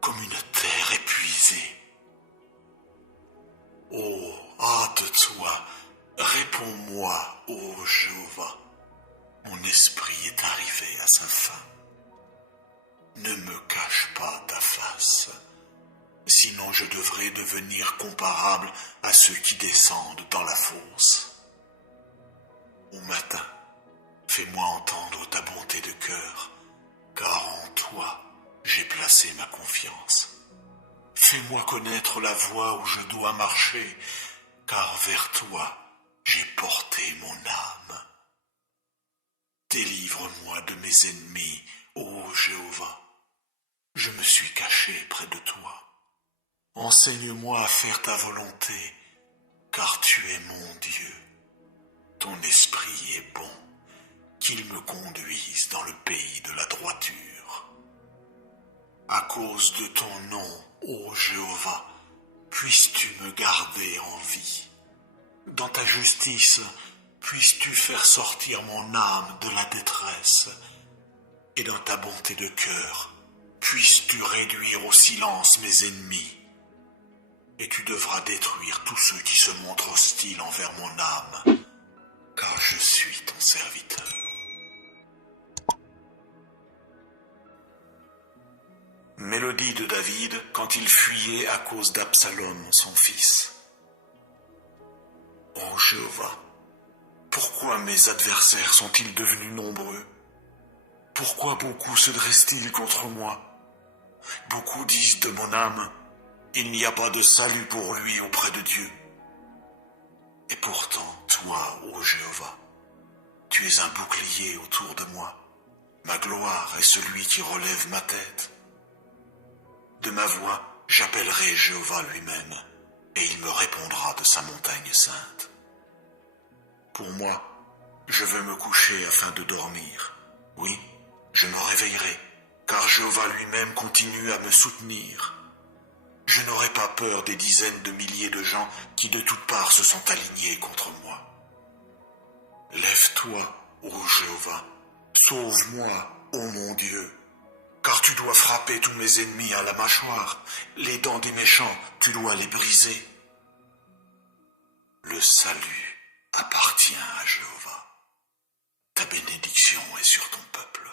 comme une terre épuisée. Oh, hâte-toi, réponds-moi, ô Jéhovah. Mon esprit est arrivé à sa fin. Ne me cache pas ta face, sinon je devrais devenir comparable à ceux qui descendent dans la fosse. Au matin, fais-moi entendre ta bonté de cœur, car en toi j'ai placé ma confiance. Fais-moi connaître la voie où je dois marcher, car vers toi j'ai porté mon âme. Délivre-moi de mes ennemis, ô Jéhovah. Je me suis caché près de toi. Enseigne-moi à faire ta volonté, car tu es mon Dieu. Ton esprit est bon, qu'il me conduise dans le pays de la droiture. À cause de ton nom, ô Jéhovah, puisses-tu me garder en vie. Dans ta justice, puisses-tu faire sortir mon âme de la détresse. Et dans ta bonté de cœur, puisses-tu réduire au silence mes ennemis. Et tu devras détruire tous ceux qui se montrent hostiles envers mon âme, car je suis ton serviteur. Mélodie de David quand il fuyait à cause d'Absalom, son fils. Ô Jéhovah, pourquoi mes adversaires sont-ils devenus nombreux? Pourquoi beaucoup se dressent-ils contre moi? Beaucoup disent de mon âme, il n'y a pas de salut pour lui auprès de Dieu. Et pourtant, toi, ô Jéhovah, tu es un bouclier autour de moi. Ma gloire est celui qui relève ma tête. De ma voix, j'appellerai Jéhovah lui-même, et il me répondra de sa montagne sainte. Pour moi, je veux me coucher afin de dormir. Oui, je me réveillerai, car Jéhovah lui-même continue à me soutenir. Je n'aurai pas peur des dizaines de milliers de gens qui de toutes parts se sont alignés contre moi. Lève-toi, ô Jéhovah, sauve-moi, ô mon Dieu, car tu dois frapper tous mes ennemis à la mâchoire, les dents des méchants, tu dois les briser. Le salut appartient à Jéhovah. Ta bénédiction est sur ton peuple.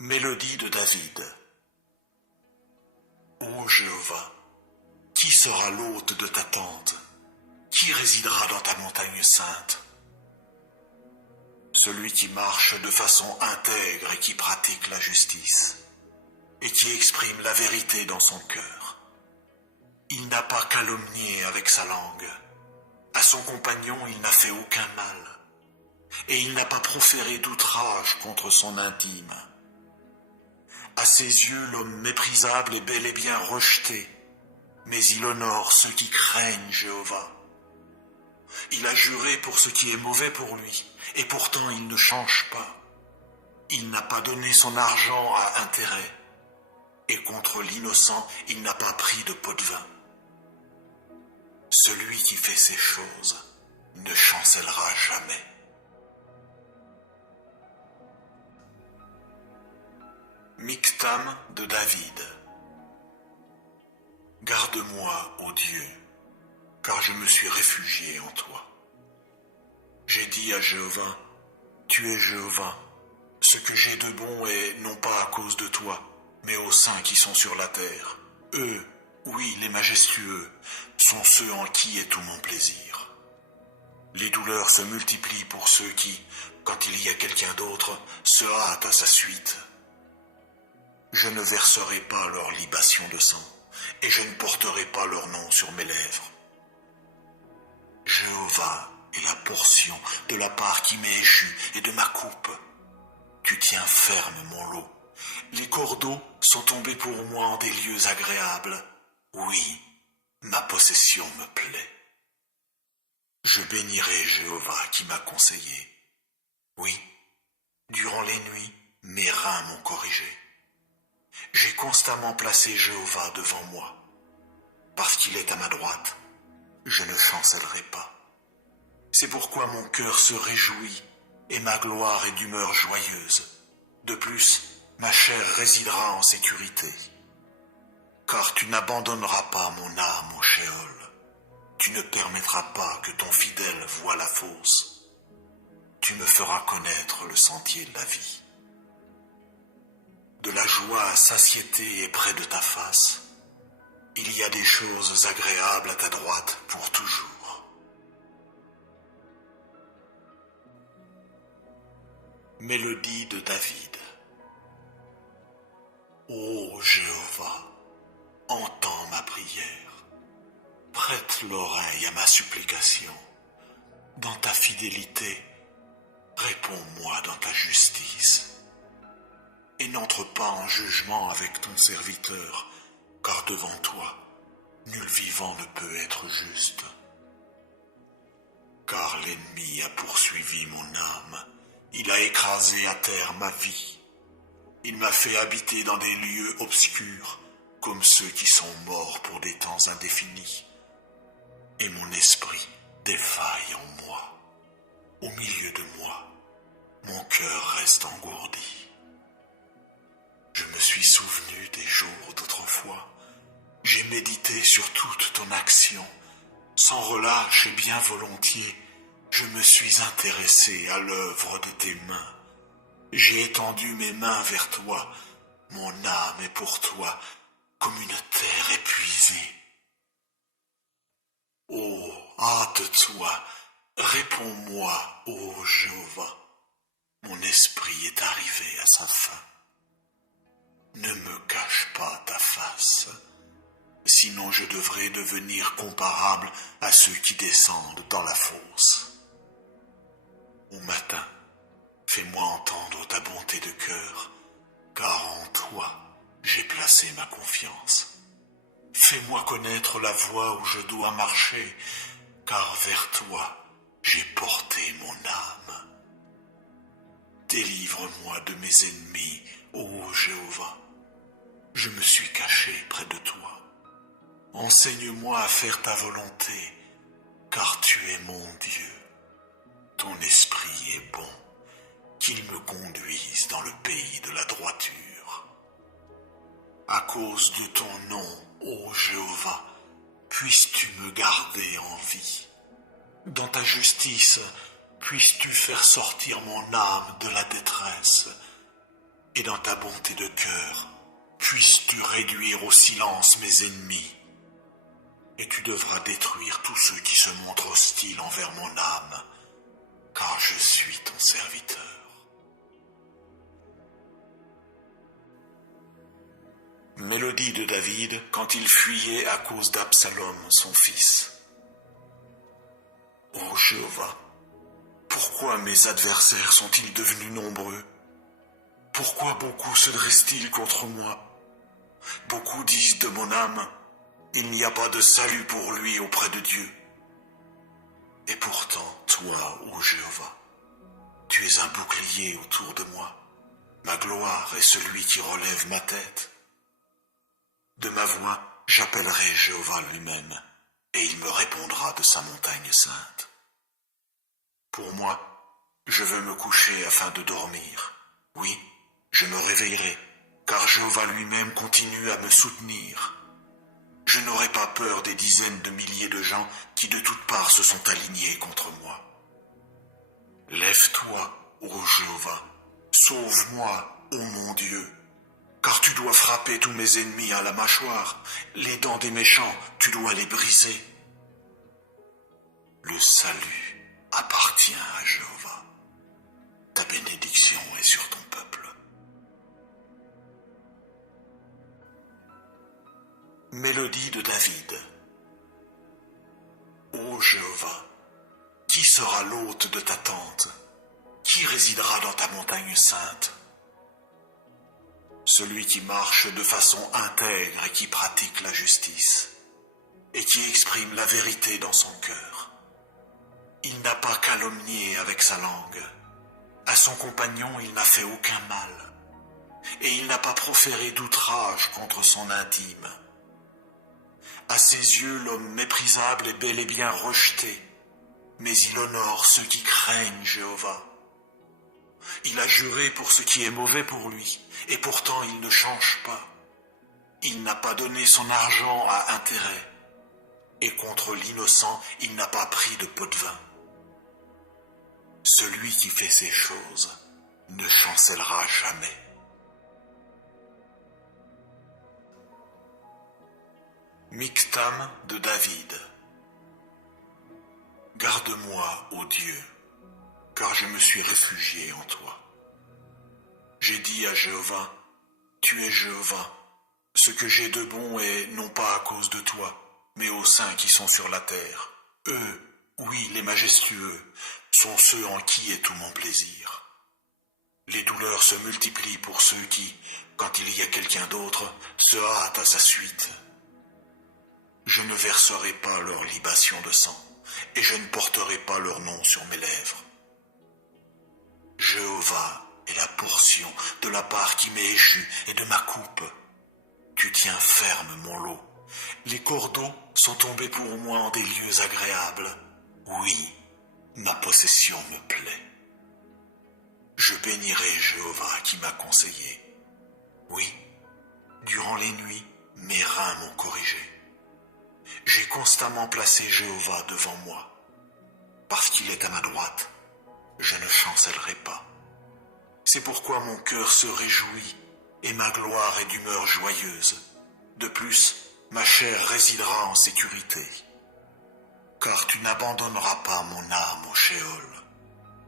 Mélodie de David. Ô Jéhovah, qui sera l'hôte de ta tente? Qui résidera dans ta montagne sainte? Celui qui marche de façon intègre et qui pratique la justice, et qui exprime la vérité dans son cœur. Il n'a pas calomnié avec sa langue. À son compagnon, il n'a fait aucun mal. Et il n'a pas proféré d'outrage contre son intime. À ses yeux, l'homme méprisable est bel et bien rejeté. mais il honore ceux qui craignent Jéhovah. Il a juré pour ce qui est mauvais pour lui, et pourtant il ne change pas. Il n'a pas donné son argent à intérêt, et contre l'innocent, il n'a pas pris de pot de vin. Celui qui fait ces choses ne chancellera jamais. Michtam de David. Garde-moi, ô Dieu, car je me suis réfugié en toi. J'ai dit à Jéhovah, tu es Jéhovah. Ce que j'ai de bon est non pas à cause de toi, mais aux saints qui sont sur la terre. Eux, oui, les majestueux, sont ceux en qui est tout mon plaisir. Les douleurs se multiplient pour ceux qui, quand il y a quelqu'un d'autre, se hâtent à sa suite. Je ne verserai pas leur libation de sang, et je ne porterai pas leur nom sur mes lèvres. Jéhovah est la portion de la part qui m'est échue et de ma coupe. Tu tiens ferme mon lot. Les cordeaux sont tombés pour moi en des lieux agréables. Oui, ma possession me plaît. Je bénirai Jéhovah qui m'a conseillé. Oui, durant les nuits, mes reins m'ont corrigé. J'ai constamment placé Jéhovah devant moi. Parce qu'il est à ma droite, je ne chancellerai pas. C'est pourquoi mon cœur se réjouit et ma gloire est d'humeur joyeuse. De plus, ma chair résidera en sécurité. Car tu n'abandonneras pas mon âme au Sheol. Tu ne permettras pas que ton fidèle voie la fosse. Tu me feras connaître le sentier de la vie. De la joie à satiété est près de ta face. Il y a des choses agréables à ta droite pour toujours. Mélodie de David. Ô Jéhovah, entends ma prière. Prête l'oreille à ma supplication. Dans ta fidélité, réponds-moi dans ta justice. Et n'entre pas en jugement avec ton serviteur, car devant toi, nul vivant ne peut être juste. Car l'ennemi a poursuivi mon âme, il a écrasé à terre ma vie. Il m'a fait habiter dans des lieux obscurs, comme ceux qui sont morts pour des temps indéfinis. Et mon esprit défaille en moi. Au milieu de moi, mon cœur reste engourdi. Je me suis souvenu des jours d'autrefois. J'ai médité sur toute ton action. Sans relâche et bien volontiers, je me suis intéressé à l'œuvre de tes mains. J'ai étendu mes mains vers toi. Mon âme est pour toi comme une terre épuisée. Oh, hâte-toi, réponds-moi, ô Jéhovah. Mon esprit est arrivé à sa fin. Ne me cache pas ta face, sinon je devrais devenir comparable à ceux qui descendent dans la fosse. Au matin, fais-moi entendre ta bonté de cœur, car en toi j'ai placé ma confiance. Fais-moi connaître la voie où je dois marcher, car vers toi j'ai porté mon âme. Délivre-moi de mes ennemis, ô Jéhovah. Je me suis caché près de toi. Enseigne-moi à faire ta volonté, car tu es mon Dieu. Ton esprit est bon, qu'il me conduise dans le pays de la droiture. À cause de ton nom, ô Jéhovah, puisses-tu me garder en vie. Dans ta justice, puisses-tu faire sortir mon âme de la détresse. Et dans ta bonté de cœur, puisses-tu réduire au silence mes ennemis. Et tu devras détruire tous ceux qui se montrent hostiles envers mon âme, car je suis ton serviteur. Mélodie de David quand il fuyait à cause d'Absalom, son fils. Ô Jéhovah, pourquoi mes adversaires sont-ils devenus nombreux? Pourquoi beaucoup se dressent-ils contre moi? Beaucoup disent de mon âme, Il n'y a pas de salut pour lui auprès de Dieu. Et pourtant, toi, ô Jéhovah, tu es un bouclier autour de moi. Ma gloire est celui qui relève ma tête. De ma voix, j'appellerai Jéhovah lui-même, et il me répondra de sa montagne sainte. Pour moi, je veux me coucher afin de dormir. Oui, je me réveillerai, car Jéhovah lui-même continue à me soutenir. Je n'aurai pas peur des dizaines de milliers de gens qui de toutes parts se sont alignés contre moi. Lève-toi, ô Jéhovah, sauve-moi, ô mon Dieu, car tu dois frapper tous mes ennemis à la mâchoire, les dents des méchants, tu dois les briser. Le salut appartient à Jéhovah. Ta bénédiction est sur ton peuple. Mélodie de David. Ô Jéhovah, qui sera l'hôte de ta tente? Qui résidera dans ta montagne sainte? Celui qui marche de façon intègre et qui pratique la justice, et qui exprime la vérité dans son cœur. Il n'a pas calomnié avec sa langue. À son compagnon, il n'a fait aucun mal. Et il n'a pas proféré d'outrage contre son intime. À ses yeux, l'homme méprisable est bel et bien rejeté, mais il honore ceux qui craignent Jéhovah. Il a juré pour ce qui est mauvais pour lui, et pourtant il ne change pas. Il n'a pas donné son argent à intérêt, et contre l'innocent, il n'a pas pris de pot de vin. Celui qui fait ces choses ne chancellera jamais. Michtam de David. Garde-moi, ô Dieu, car je me suis réfugié en toi. J'ai dit à Jéhovah, tu es Jéhovah. Ce que j'ai de bon est non pas à cause de toi, mais aux saints qui sont sur la terre. Eux, oui, les majestueux, sont ceux en qui est tout mon plaisir. Les douleurs se multiplient pour ceux qui, quand il y a quelqu'un d'autre, se hâtent à sa suite. Je ne verserai pas leur libation de sang, et je ne porterai pas leur nom sur mes lèvres. Jéhovah est la portion de la part qui m'est échue et de ma coupe. Tu tiens ferme mon lot. Les cordeaux sont tombés pour moi en des lieux agréables. Oui, ma possession me plaît. Je bénirai Jéhovah qui m'a conseillé. Oui, durant les nuits, mes reins m'ont corrigé. J'ai constamment placé Jéhovah devant moi. Parce qu'il est à ma droite, je ne chancellerai pas. C'est pourquoi mon cœur se réjouit et ma gloire est d'humeur joyeuse. De plus, ma chair résidera en sécurité. Car tu n'abandonneras pas mon âme au Sheol.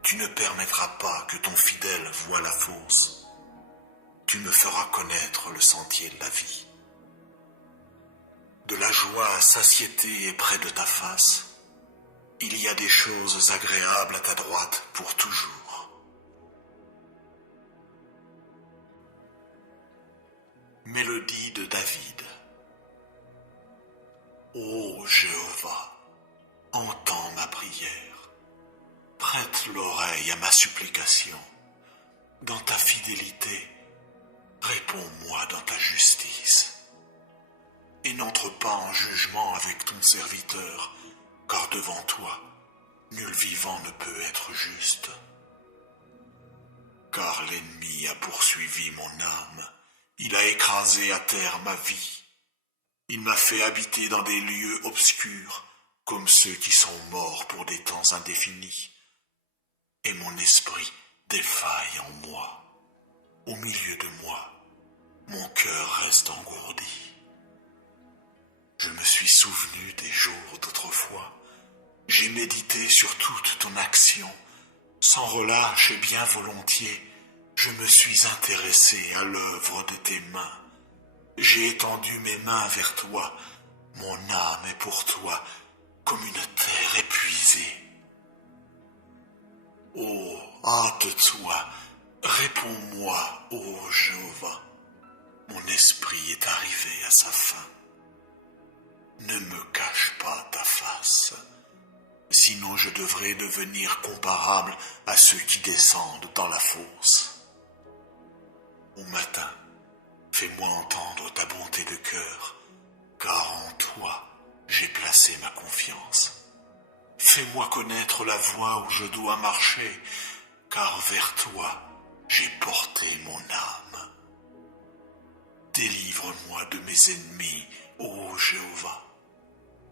Tu ne permettras pas que ton fidèle voie la fosse. Tu me feras connaître le sentier de la vie. De la joie à satiété est près de ta face. Il y a des choses agréables à ta droite pour toujours. Mélodie de David. Ô Jéhovah, entends ma prière. Prête l'oreille à ma supplication. Dans ta fidélité, réponds-moi dans ta justice. Et n'entre pas en jugement avec ton serviteur, car devant toi, nul vivant ne peut être juste. Car l'ennemi a poursuivi mon âme, il a écrasé à terre ma vie. Il m'a fait habiter dans des lieux obscurs, comme ceux qui sont morts pour des temps indéfinis. Et mon esprit défaille en moi. Au milieu de moi, mon cœur reste engourdi. Je me suis souvenu des jours d'autrefois. J'ai médité sur toute ton action. Sans relâche et bien volontiers, je me suis intéressé à l'œuvre de tes mains. J'ai étendu mes mains vers toi. Mon âme est pour toi comme une terre épuisée. Oh, hâte-toi, réponds-moi, ô Jéhovah. Mon esprit est arrivé à sa fin. Ne me cache pas ta face, sinon je devrais devenir comparable à ceux qui descendent dans la fosse. Au matin, fais-moi entendre ta bonté de cœur, car en toi j'ai placé ma confiance. Fais-moi connaître la voie où je dois marcher, car vers toi j'ai porté mon âme. Délivre-moi de mes ennemis, ô Jéhovah.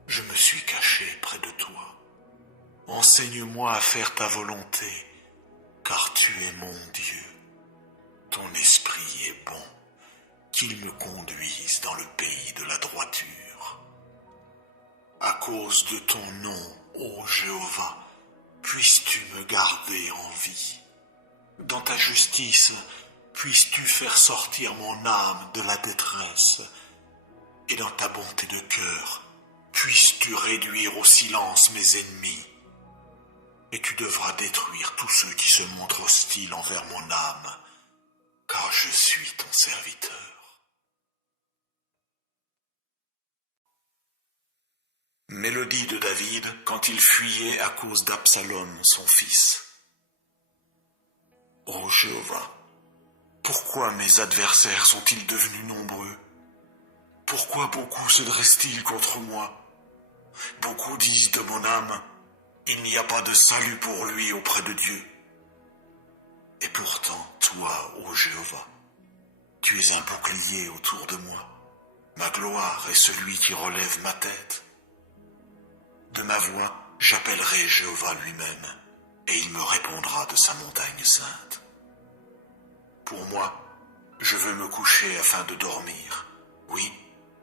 Je me suis caché près de toi. Enseigne-moi à faire ta volonté, car tu es mon Dieu. Ton esprit est bon, qu'il me conduise dans le pays de la droiture. À cause de ton nom, ô Jéhovah, puisses-tu me garder en vie. Dans ta justice, puisses-tu faire sortir mon âme de la détresse. Et dans ta bonté de cœur, puisses-tu réduire au silence mes ennemis. Et tu devras détruire tous ceux qui se montrent hostiles envers mon âme, car je suis ton serviteur. Mélodie de David quand il fuyait à cause d'Absalom, son fils. Ô Jéhovah, pourquoi mes adversaires sont-ils devenus nombreux? Pourquoi beaucoup se dressent-ils contre moi? Beaucoup disent de mon âme, il n'y a pas de salut pour lui auprès de Dieu. Et pourtant, toi, ô Jéhovah, tu es un bouclier autour de moi. Ma gloire est celui qui relève ma tête. De ma voix, j'appellerai Jéhovah lui-même, et il me répondra de sa montagne sainte. Pour moi, je veux me coucher afin de dormir. Oui,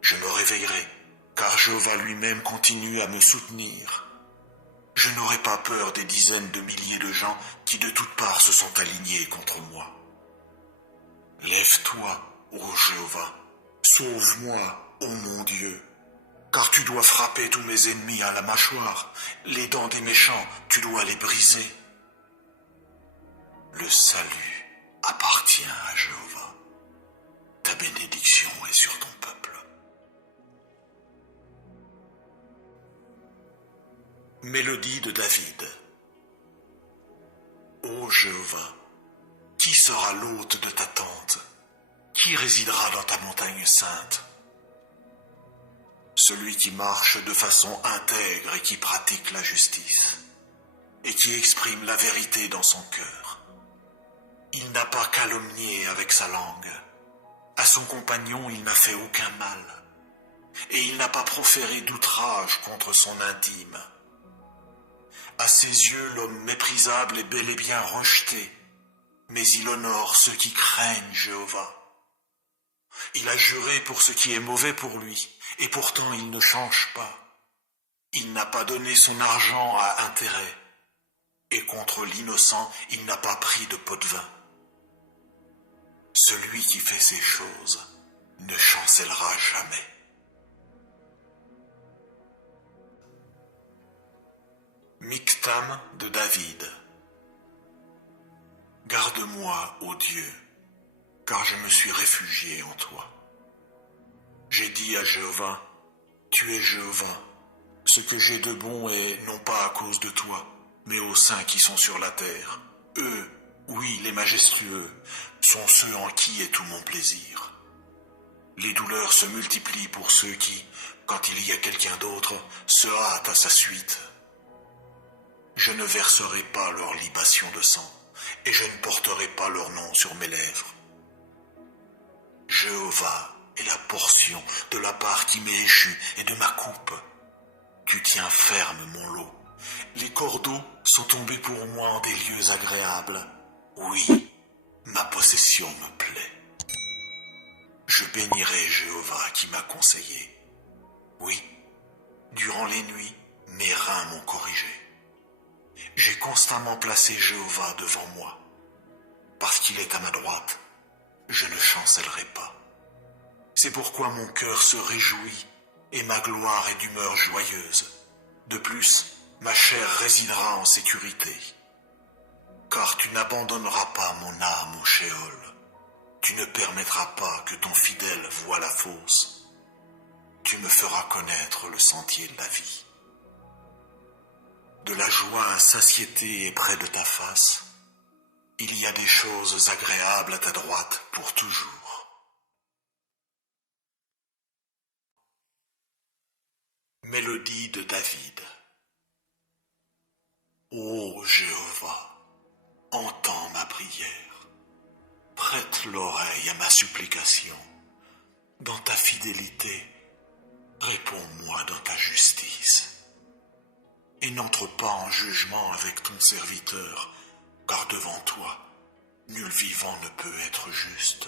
je me réveillerai, car Jéhovah lui-même continue à me soutenir. Je n'aurai pas peur des dizaines de milliers de gens qui de toutes parts se sont alignés contre moi. Lève-toi, ô Jéhovah, sauve-moi, ô mon Dieu, car tu dois frapper tous mes ennemis à la mâchoire, les dents des méchants, tu dois les briser. Le salut appartient à Jéhovah. Ta bénédiction est sur ton peuple. Mélodie de David. Ô Jéhovah, qui sera l'hôte de ta tente? Qui résidera dans ta montagne sainte? Celui qui marche de façon intègre et qui pratique la justice, et qui exprime la vérité dans son cœur. Il n'a pas calomnié avec sa langue. À son compagnon, il n'a fait aucun mal. Et il n'a pas proféré d'outrage contre son intime. À ses yeux, l'homme méprisable est bel et bien rejeté, mais il honore ceux qui craignent Jéhovah. Il a juré pour ce qui est mauvais pour lui, et pourtant il ne change pas. Il n'a pas donné son argent à intérêt, et contre l'innocent, il n'a pas pris de pot de vin. Celui qui fait ces choses ne chancellera jamais. Michtam de David. Garde-moi, ô Dieu, car je me suis réfugié en toi. J'ai dit à Jéhovah, tu es Jéhovah. Ce que j'ai de bon est non pas à cause de toi, mais aux saints qui sont sur la terre. Eux, oui, les majestueux, sont ceux en qui est tout mon plaisir. Les douleurs se multiplient pour ceux qui, quand il y a quelqu'un d'autre, se hâtent à sa suite. Je ne verserai pas leur libation de sang, et je ne porterai pas leur nom sur mes lèvres. Jéhovah est la portion de la part qui m'est échue et de ma coupe. Tu tiens ferme mon lot. Les cordeaux sont tombés pour moi en des lieux agréables. Oui, ma possession me plaît. Je bénirai Jéhovah qui m'a conseillé. Oui, durant les nuits, mes reins m'ont corrigé. J'ai constamment placé Jéhovah devant moi. Parce qu'il est à ma droite, je ne chancellerai pas. C'est pourquoi mon cœur se réjouit et ma gloire est d'humeur joyeuse. De plus, ma chair résidera en sécurité. Car tu n'abandonneras pas mon âme au Sheol. Tu ne permettras pas que ton fidèle voie la fosse. tu me feras connaître le sentier de la vie. De la joie insatiété est près de ta face. Il y a des choses agréables à ta droite pour toujours. Mélodie de David. Ô Jéhovah, entends ma prière. Prête l'oreille à ma supplication. Dans ta fidélité, réponds-moi dans ta justice. Et n'entre pas en jugement avec ton serviteur, car devant toi, nul vivant ne peut être juste.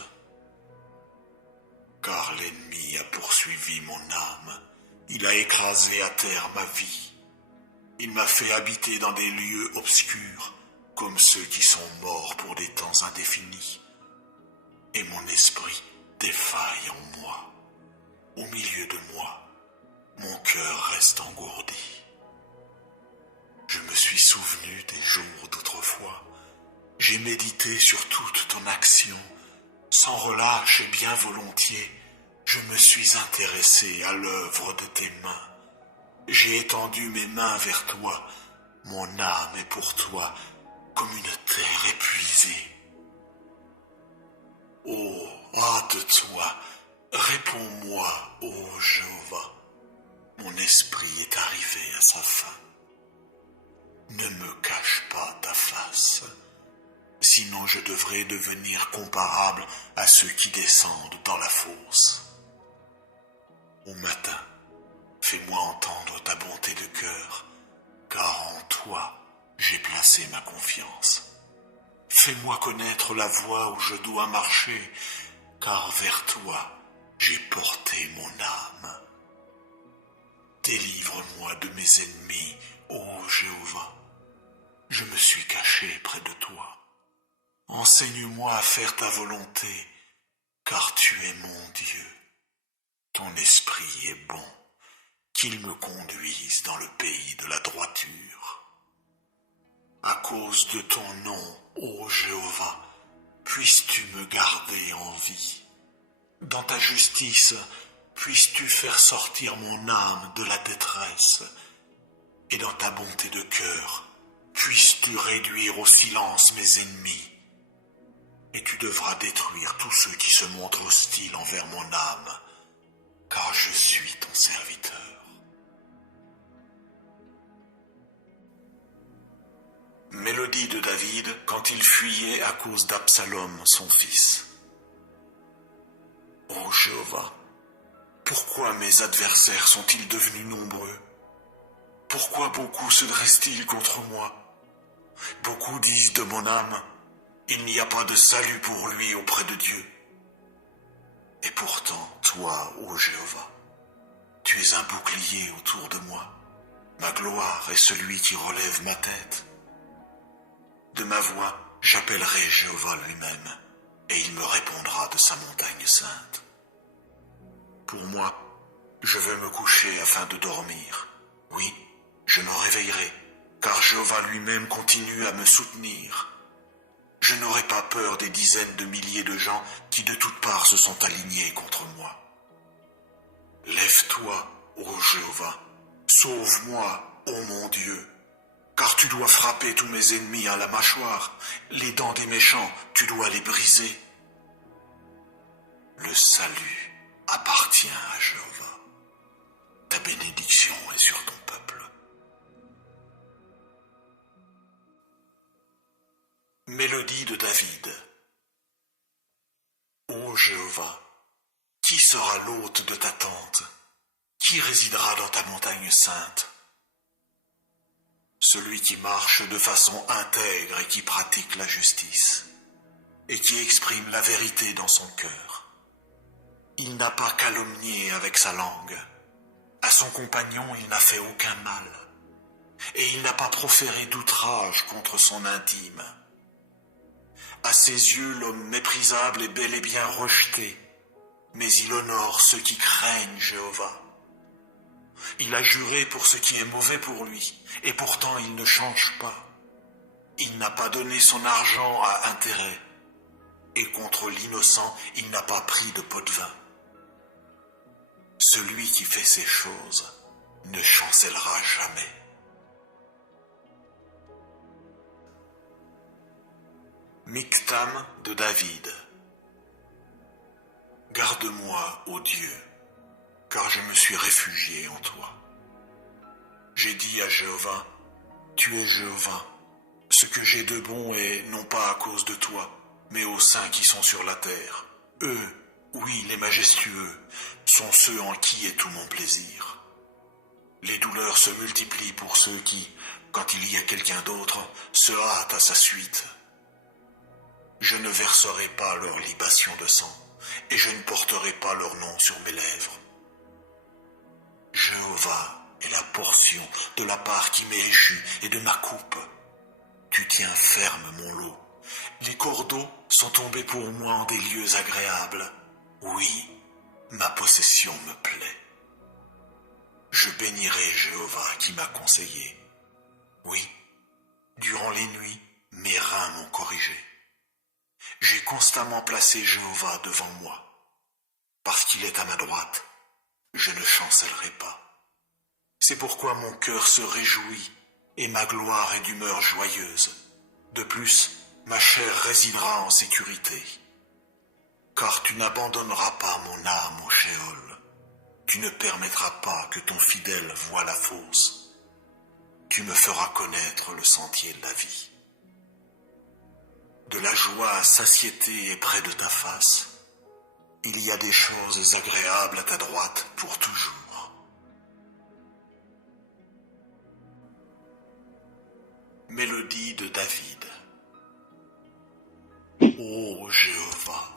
Car l'ennemi a poursuivi mon âme, il a écrasé à terre ma vie. Il m'a fait habiter dans des lieux obscurs, comme ceux qui sont morts pour des temps indéfinis. Et mon esprit défaille en moi. Au milieu de moi, mon cœur reste engourdi. Je me suis souvenu des jours d'autrefois. J'ai médité sur toute ton action. Sans relâche et bien volontiers, je me suis intéressé à l'œuvre de tes mains. J'ai étendu mes mains vers toi. Mon âme est pour toi comme une terre épuisée. Oh, hâte-toi, réponds-moi, ô Jéhovah. Mon esprit est arrivé à sa fin. Ne me cache pas ta face, sinon je devrais devenir comparable à ceux qui descendent dans la fosse. Au matin, fais-moi entendre ta bonté de cœur, car en toi j'ai placé ma confiance. Fais-moi connaître la voie où je dois marcher, car vers toi j'ai porté mon âme. Délivre-moi de mes ennemis, ô Jéhovah. Je me suis caché près de toi. Enseigne-moi à faire ta volonté, car tu es mon Dieu. Ton esprit est bon, qu'il me conduise dans le pays de la droiture. À cause de ton nom, ô Jéhovah, puisses-tu me garder en vie. Dans ta justice, puisses-tu faire sortir mon âme de la détresse. Et dans ta bonté de cœur, puisses-tu réduire au silence mes ennemis. Et tu devras détruire tous ceux qui se montrent hostiles envers mon âme, car je suis ton serviteur. Mélodie de David quand il fuyait à cause d'Absalom, son fils. Ô Jéhovah, pourquoi mes adversaires sont-ils devenus nombreux? Pourquoi beaucoup se dressent-ils contre moi? Beaucoup disent de mon âme, il n'y a pas de salut pour lui auprès de Dieu. Et pourtant, toi, ô Jéhovah, tu es un bouclier autour de moi. Ma gloire est celui qui relève ma tête. De ma voix, j'appellerai Jéhovah lui-même, et il me répondra de sa montagne sainte. Pour moi, je veux me coucher afin de dormir. Oui, je me réveillerai, car Jéhovah lui-même continue à me soutenir. Je n'aurai pas peur des dizaines de milliers de gens qui de toutes parts se sont alignés contre moi. Lève-toi, ô Jéhovah, sauve-moi, ô mon Dieu, car tu dois frapper tous mes ennemis à la mâchoire, les dents des méchants, tu dois les briser. Le salut appartient à Jéhovah. Ta bénédiction est sur ton peuple. Mélodie de David. Ô Jéhovah, qui sera l'hôte de ta tente? Qui résidera dans ta montagne sainte? Celui qui marche de façon intègre et qui pratique la justice, et qui exprime la vérité dans son cœur. Il n'a pas calomnié avec sa langue. À son compagnon, il n'a fait aucun mal. Et il n'a pas proféré d'outrage contre son intime. À ses yeux, l'homme méprisable est bel et bien rejeté, mais il honore ceux qui craignent Jéhovah. Il a juré pour ce qui est mauvais pour lui, et pourtant il ne change pas. Il n'a pas donné son argent à intérêt, et contre l'innocent, il n'a pas pris de pot de vin. celui qui fait ces choses ne chancellera jamais. Michtam de David. Garde-moi, ô Dieu, car je me suis réfugié en toi. J'ai dit à Jéhovah, tu es Jéhovah. Ce que j'ai de bon est non pas à cause de toi, mais aux saints qui sont sur la terre. Eux, oui, les majestueux, sont ceux en qui est tout mon plaisir. Les douleurs se multiplient pour ceux qui, quand il y a quelqu'un d'autre, se hâtent à sa suite. Je ne verserai pas leur libation de sang, et je ne porterai pas leur nom sur mes lèvres. Jéhovah est la portion de la part qui m'est échue et de ma coupe. Tu tiens ferme mon lot. Les cordeaux sont tombés pour moi en des lieux agréables. Oui, ma possession me plaît. Je bénirai Jéhovah qui m'a conseillé. Oui, durant les nuits, mes reins m'ont corrigé. J'ai constamment placé Jéhovah devant moi. Parce qu'il est à ma droite, je ne chancellerai pas. C'est pourquoi mon cœur se réjouit et ma gloire est d'humeur joyeuse. De plus, ma chair résidera en sécurité. Car tu n'abandonneras pas mon âme au Sheol. Tu ne permettras pas que ton fidèle voie la fosse. Tu me feras connaître le sentier de la vie. De la joie à satiété est près de ta face. Il y a des choses agréables à ta droite pour toujours. Mélodie de David. Ô Jéhovah,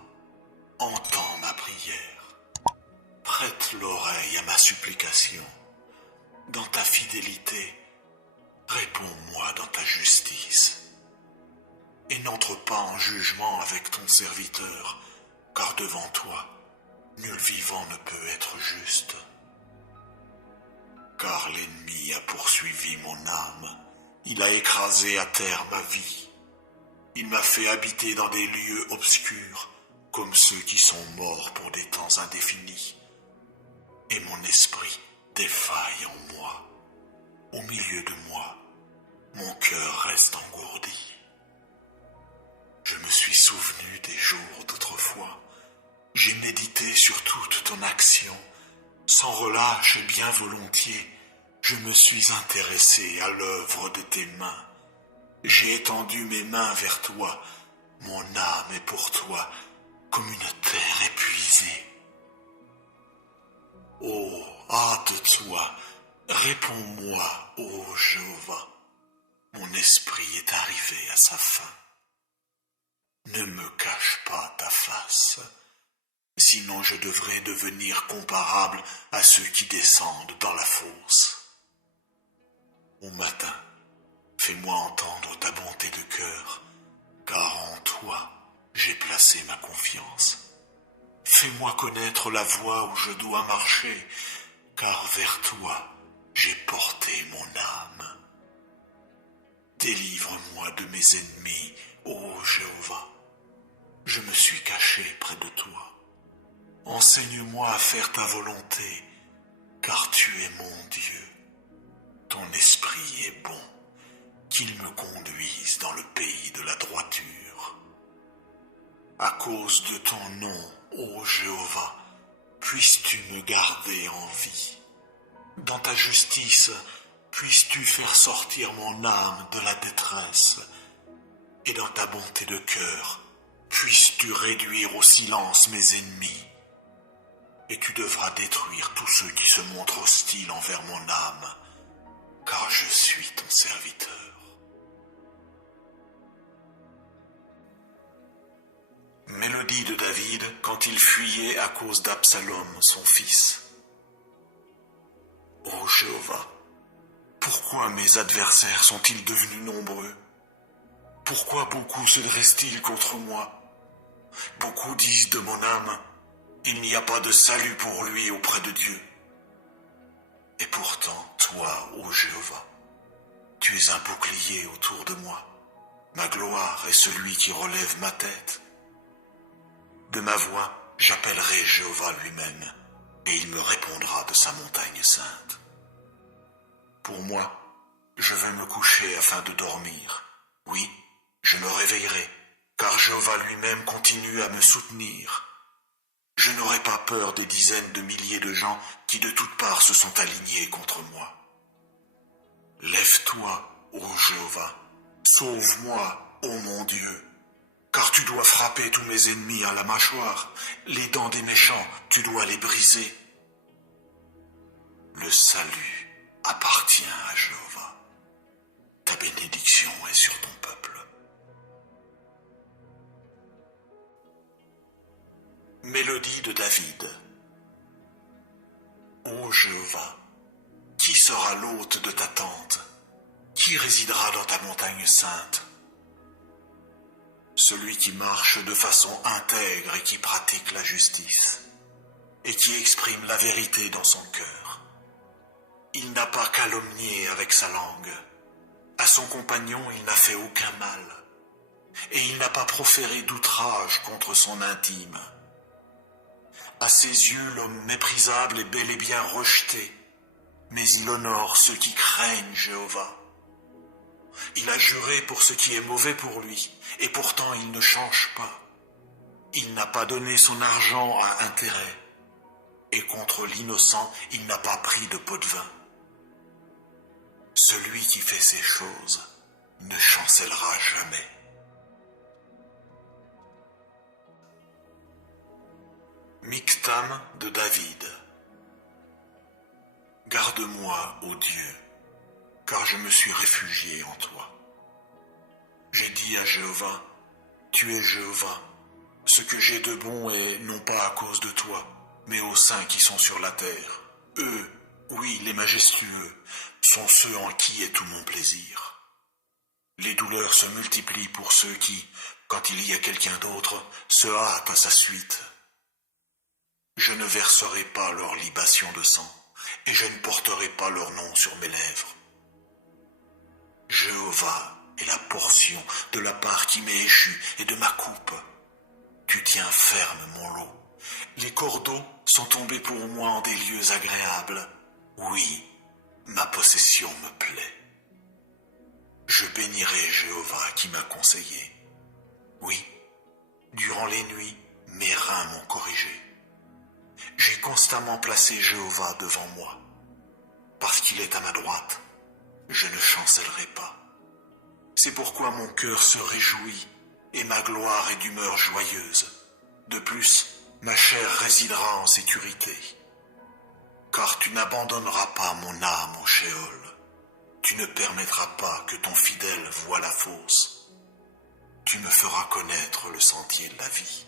entends ma prière. Prête l'oreille à ma supplication. Dans ta fidélité, réponds-moi dans ta justice. Et n'entre pas en jugement avec ton serviteur, car devant toi, nul vivant ne peut être juste. Car l'ennemi a poursuivi mon âme, il a écrasé à terre ma vie. Il m'a fait habiter dans des lieux obscurs, comme ceux qui sont morts pour des temps indéfinis. Et mon esprit défaille en moi. Au milieu de moi, mon cœur reste engourdi. Je me suis souvenu des jours d'autrefois. J'ai médité sur toute ton action. Sans relâche et bien volontiers, je me suis intéressé à l'œuvre de tes mains. J'ai étendu mes mains vers toi. Mon âme est pour toi comme une terre épuisée. Oh, hâte-toi, réponds-moi, ô Jéhovah. Mon esprit est arrivé à sa fin. Ne me cache pas ta face, sinon je devrais devenir comparable à ceux qui descendent dans la fosse. Au matin, fais-moi entendre ta bonté de cœur, car en toi j'ai placé ma confiance. Fais-moi connaître la voie où je dois marcher, car vers toi j'ai porté mon âme. Délivre-moi de mes ennemis, ô Jéhovah. Je me suis caché près de toi. Enseigne-moi à faire ta volonté, car tu es mon Dieu. Ton esprit est bon, qu'il me conduise dans le pays de la droiture. À cause de ton nom, ô Jéhovah, puisses-tu me garder en vie. Dans ta justice, puisses-tu faire sortir mon âme de la détresse. Et dans ta bonté de cœur, puisses-tu réduire au silence mes ennemis. Et tu devras détruire tous ceux qui se montrent hostiles envers mon âme, car je suis ton serviteur. Mélodie de David quand il fuyait à cause d'Absalom, son fils. Ô Jéhovah, pourquoi mes adversaires sont-ils devenus nombreux? Pourquoi beaucoup se dressent-ils contre moi? Beaucoup disent de mon âme, il n'y a pas de salut pour lui auprès de Dieu. Et pourtant, toi, ô Jéhovah, tu es un bouclier autour de moi. Ma gloire est celui qui relève ma tête. De ma voix, j'appellerai Jéhovah lui-même. et il me répondra de sa montagne sainte. Pour moi, je vais me coucher afin de dormir. Oui, je me réveillerai, car Jéhovah lui-même continue à me soutenir. Je n'aurai pas peur des dizaines de milliers de gens qui de toutes parts se sont alignés contre moi. Lève-toi, ô Jéhovah, sauve-moi, ô mon Dieu, car tu dois frapper tous mes ennemis à la mâchoire, les dents des méchants, tu dois les briser. Le salut appartient à Jéhovah. Ta bénédiction est sur ton peuple. Mélodie de David. Ô Jéhovah, qui sera l'hôte de ta tente? Qui résidera dans ta montagne sainte? Celui qui marche de façon intègre et qui pratique la justice, et qui exprime la vérité dans son cœur. Il n'a pas calomnié avec sa langue. À son compagnon, il n'a fait aucun mal. Et il n'a pas proféré d'outrage contre son intime. À ses yeux, l'homme méprisable est bel et bien rejeté, mais il honore ceux qui craignent Jéhovah. Il a juré pour ce qui est mauvais pour lui, et pourtant il ne change pas. Il n'a pas donné son argent à intérêt, et contre l'innocent, il n'a pas pris de pot de vin. Celui qui fait ces choses ne chancellera jamais. Michtam de David. Garde-moi, ô Dieu, car je me suis réfugié en toi. J'ai dit à Jéhovah, tu es Jéhovah. Ce que j'ai de bon est non pas à cause de toi, mais aux saints qui sont sur la terre. Eux, oui, les majestueux, sont ceux en qui est tout mon plaisir. Les douleurs se multiplient pour ceux qui, quand il y a quelqu'un d'autre, se hâtent à sa suite. Je ne verserai pas leur libation de sang, et je ne porterai pas leur nom sur mes lèvres. Jéhovah est la portion de la part qui m'est échue et de ma coupe. Tu tiens ferme mon lot. Les cordeaux sont tombés pour moi en des lieux agréables. Oui, ma possession me plaît. Je bénirai Jéhovah qui m'a conseillé. Oui, durant les nuits, mes reins m'ont corrigé. J'ai constamment placé Jéhovah devant moi. Parce qu'il est à ma droite, je ne chancellerai pas. C'est pourquoi mon cœur se réjouit et ma gloire est d'humeur joyeuse. De plus, ma chair résidera en sécurité. Car tu n'abandonneras pas mon âme au Sheol. Tu ne permettras pas que ton fidèle voie la fosse. Tu me feras connaître le sentier de la vie.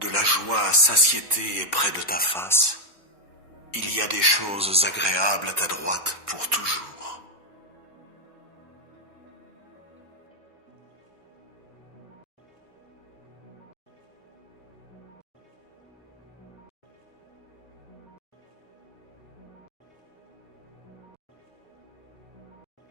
De la joie à satiété est près de ta face. Il y a des choses agréables à ta droite pour toujours.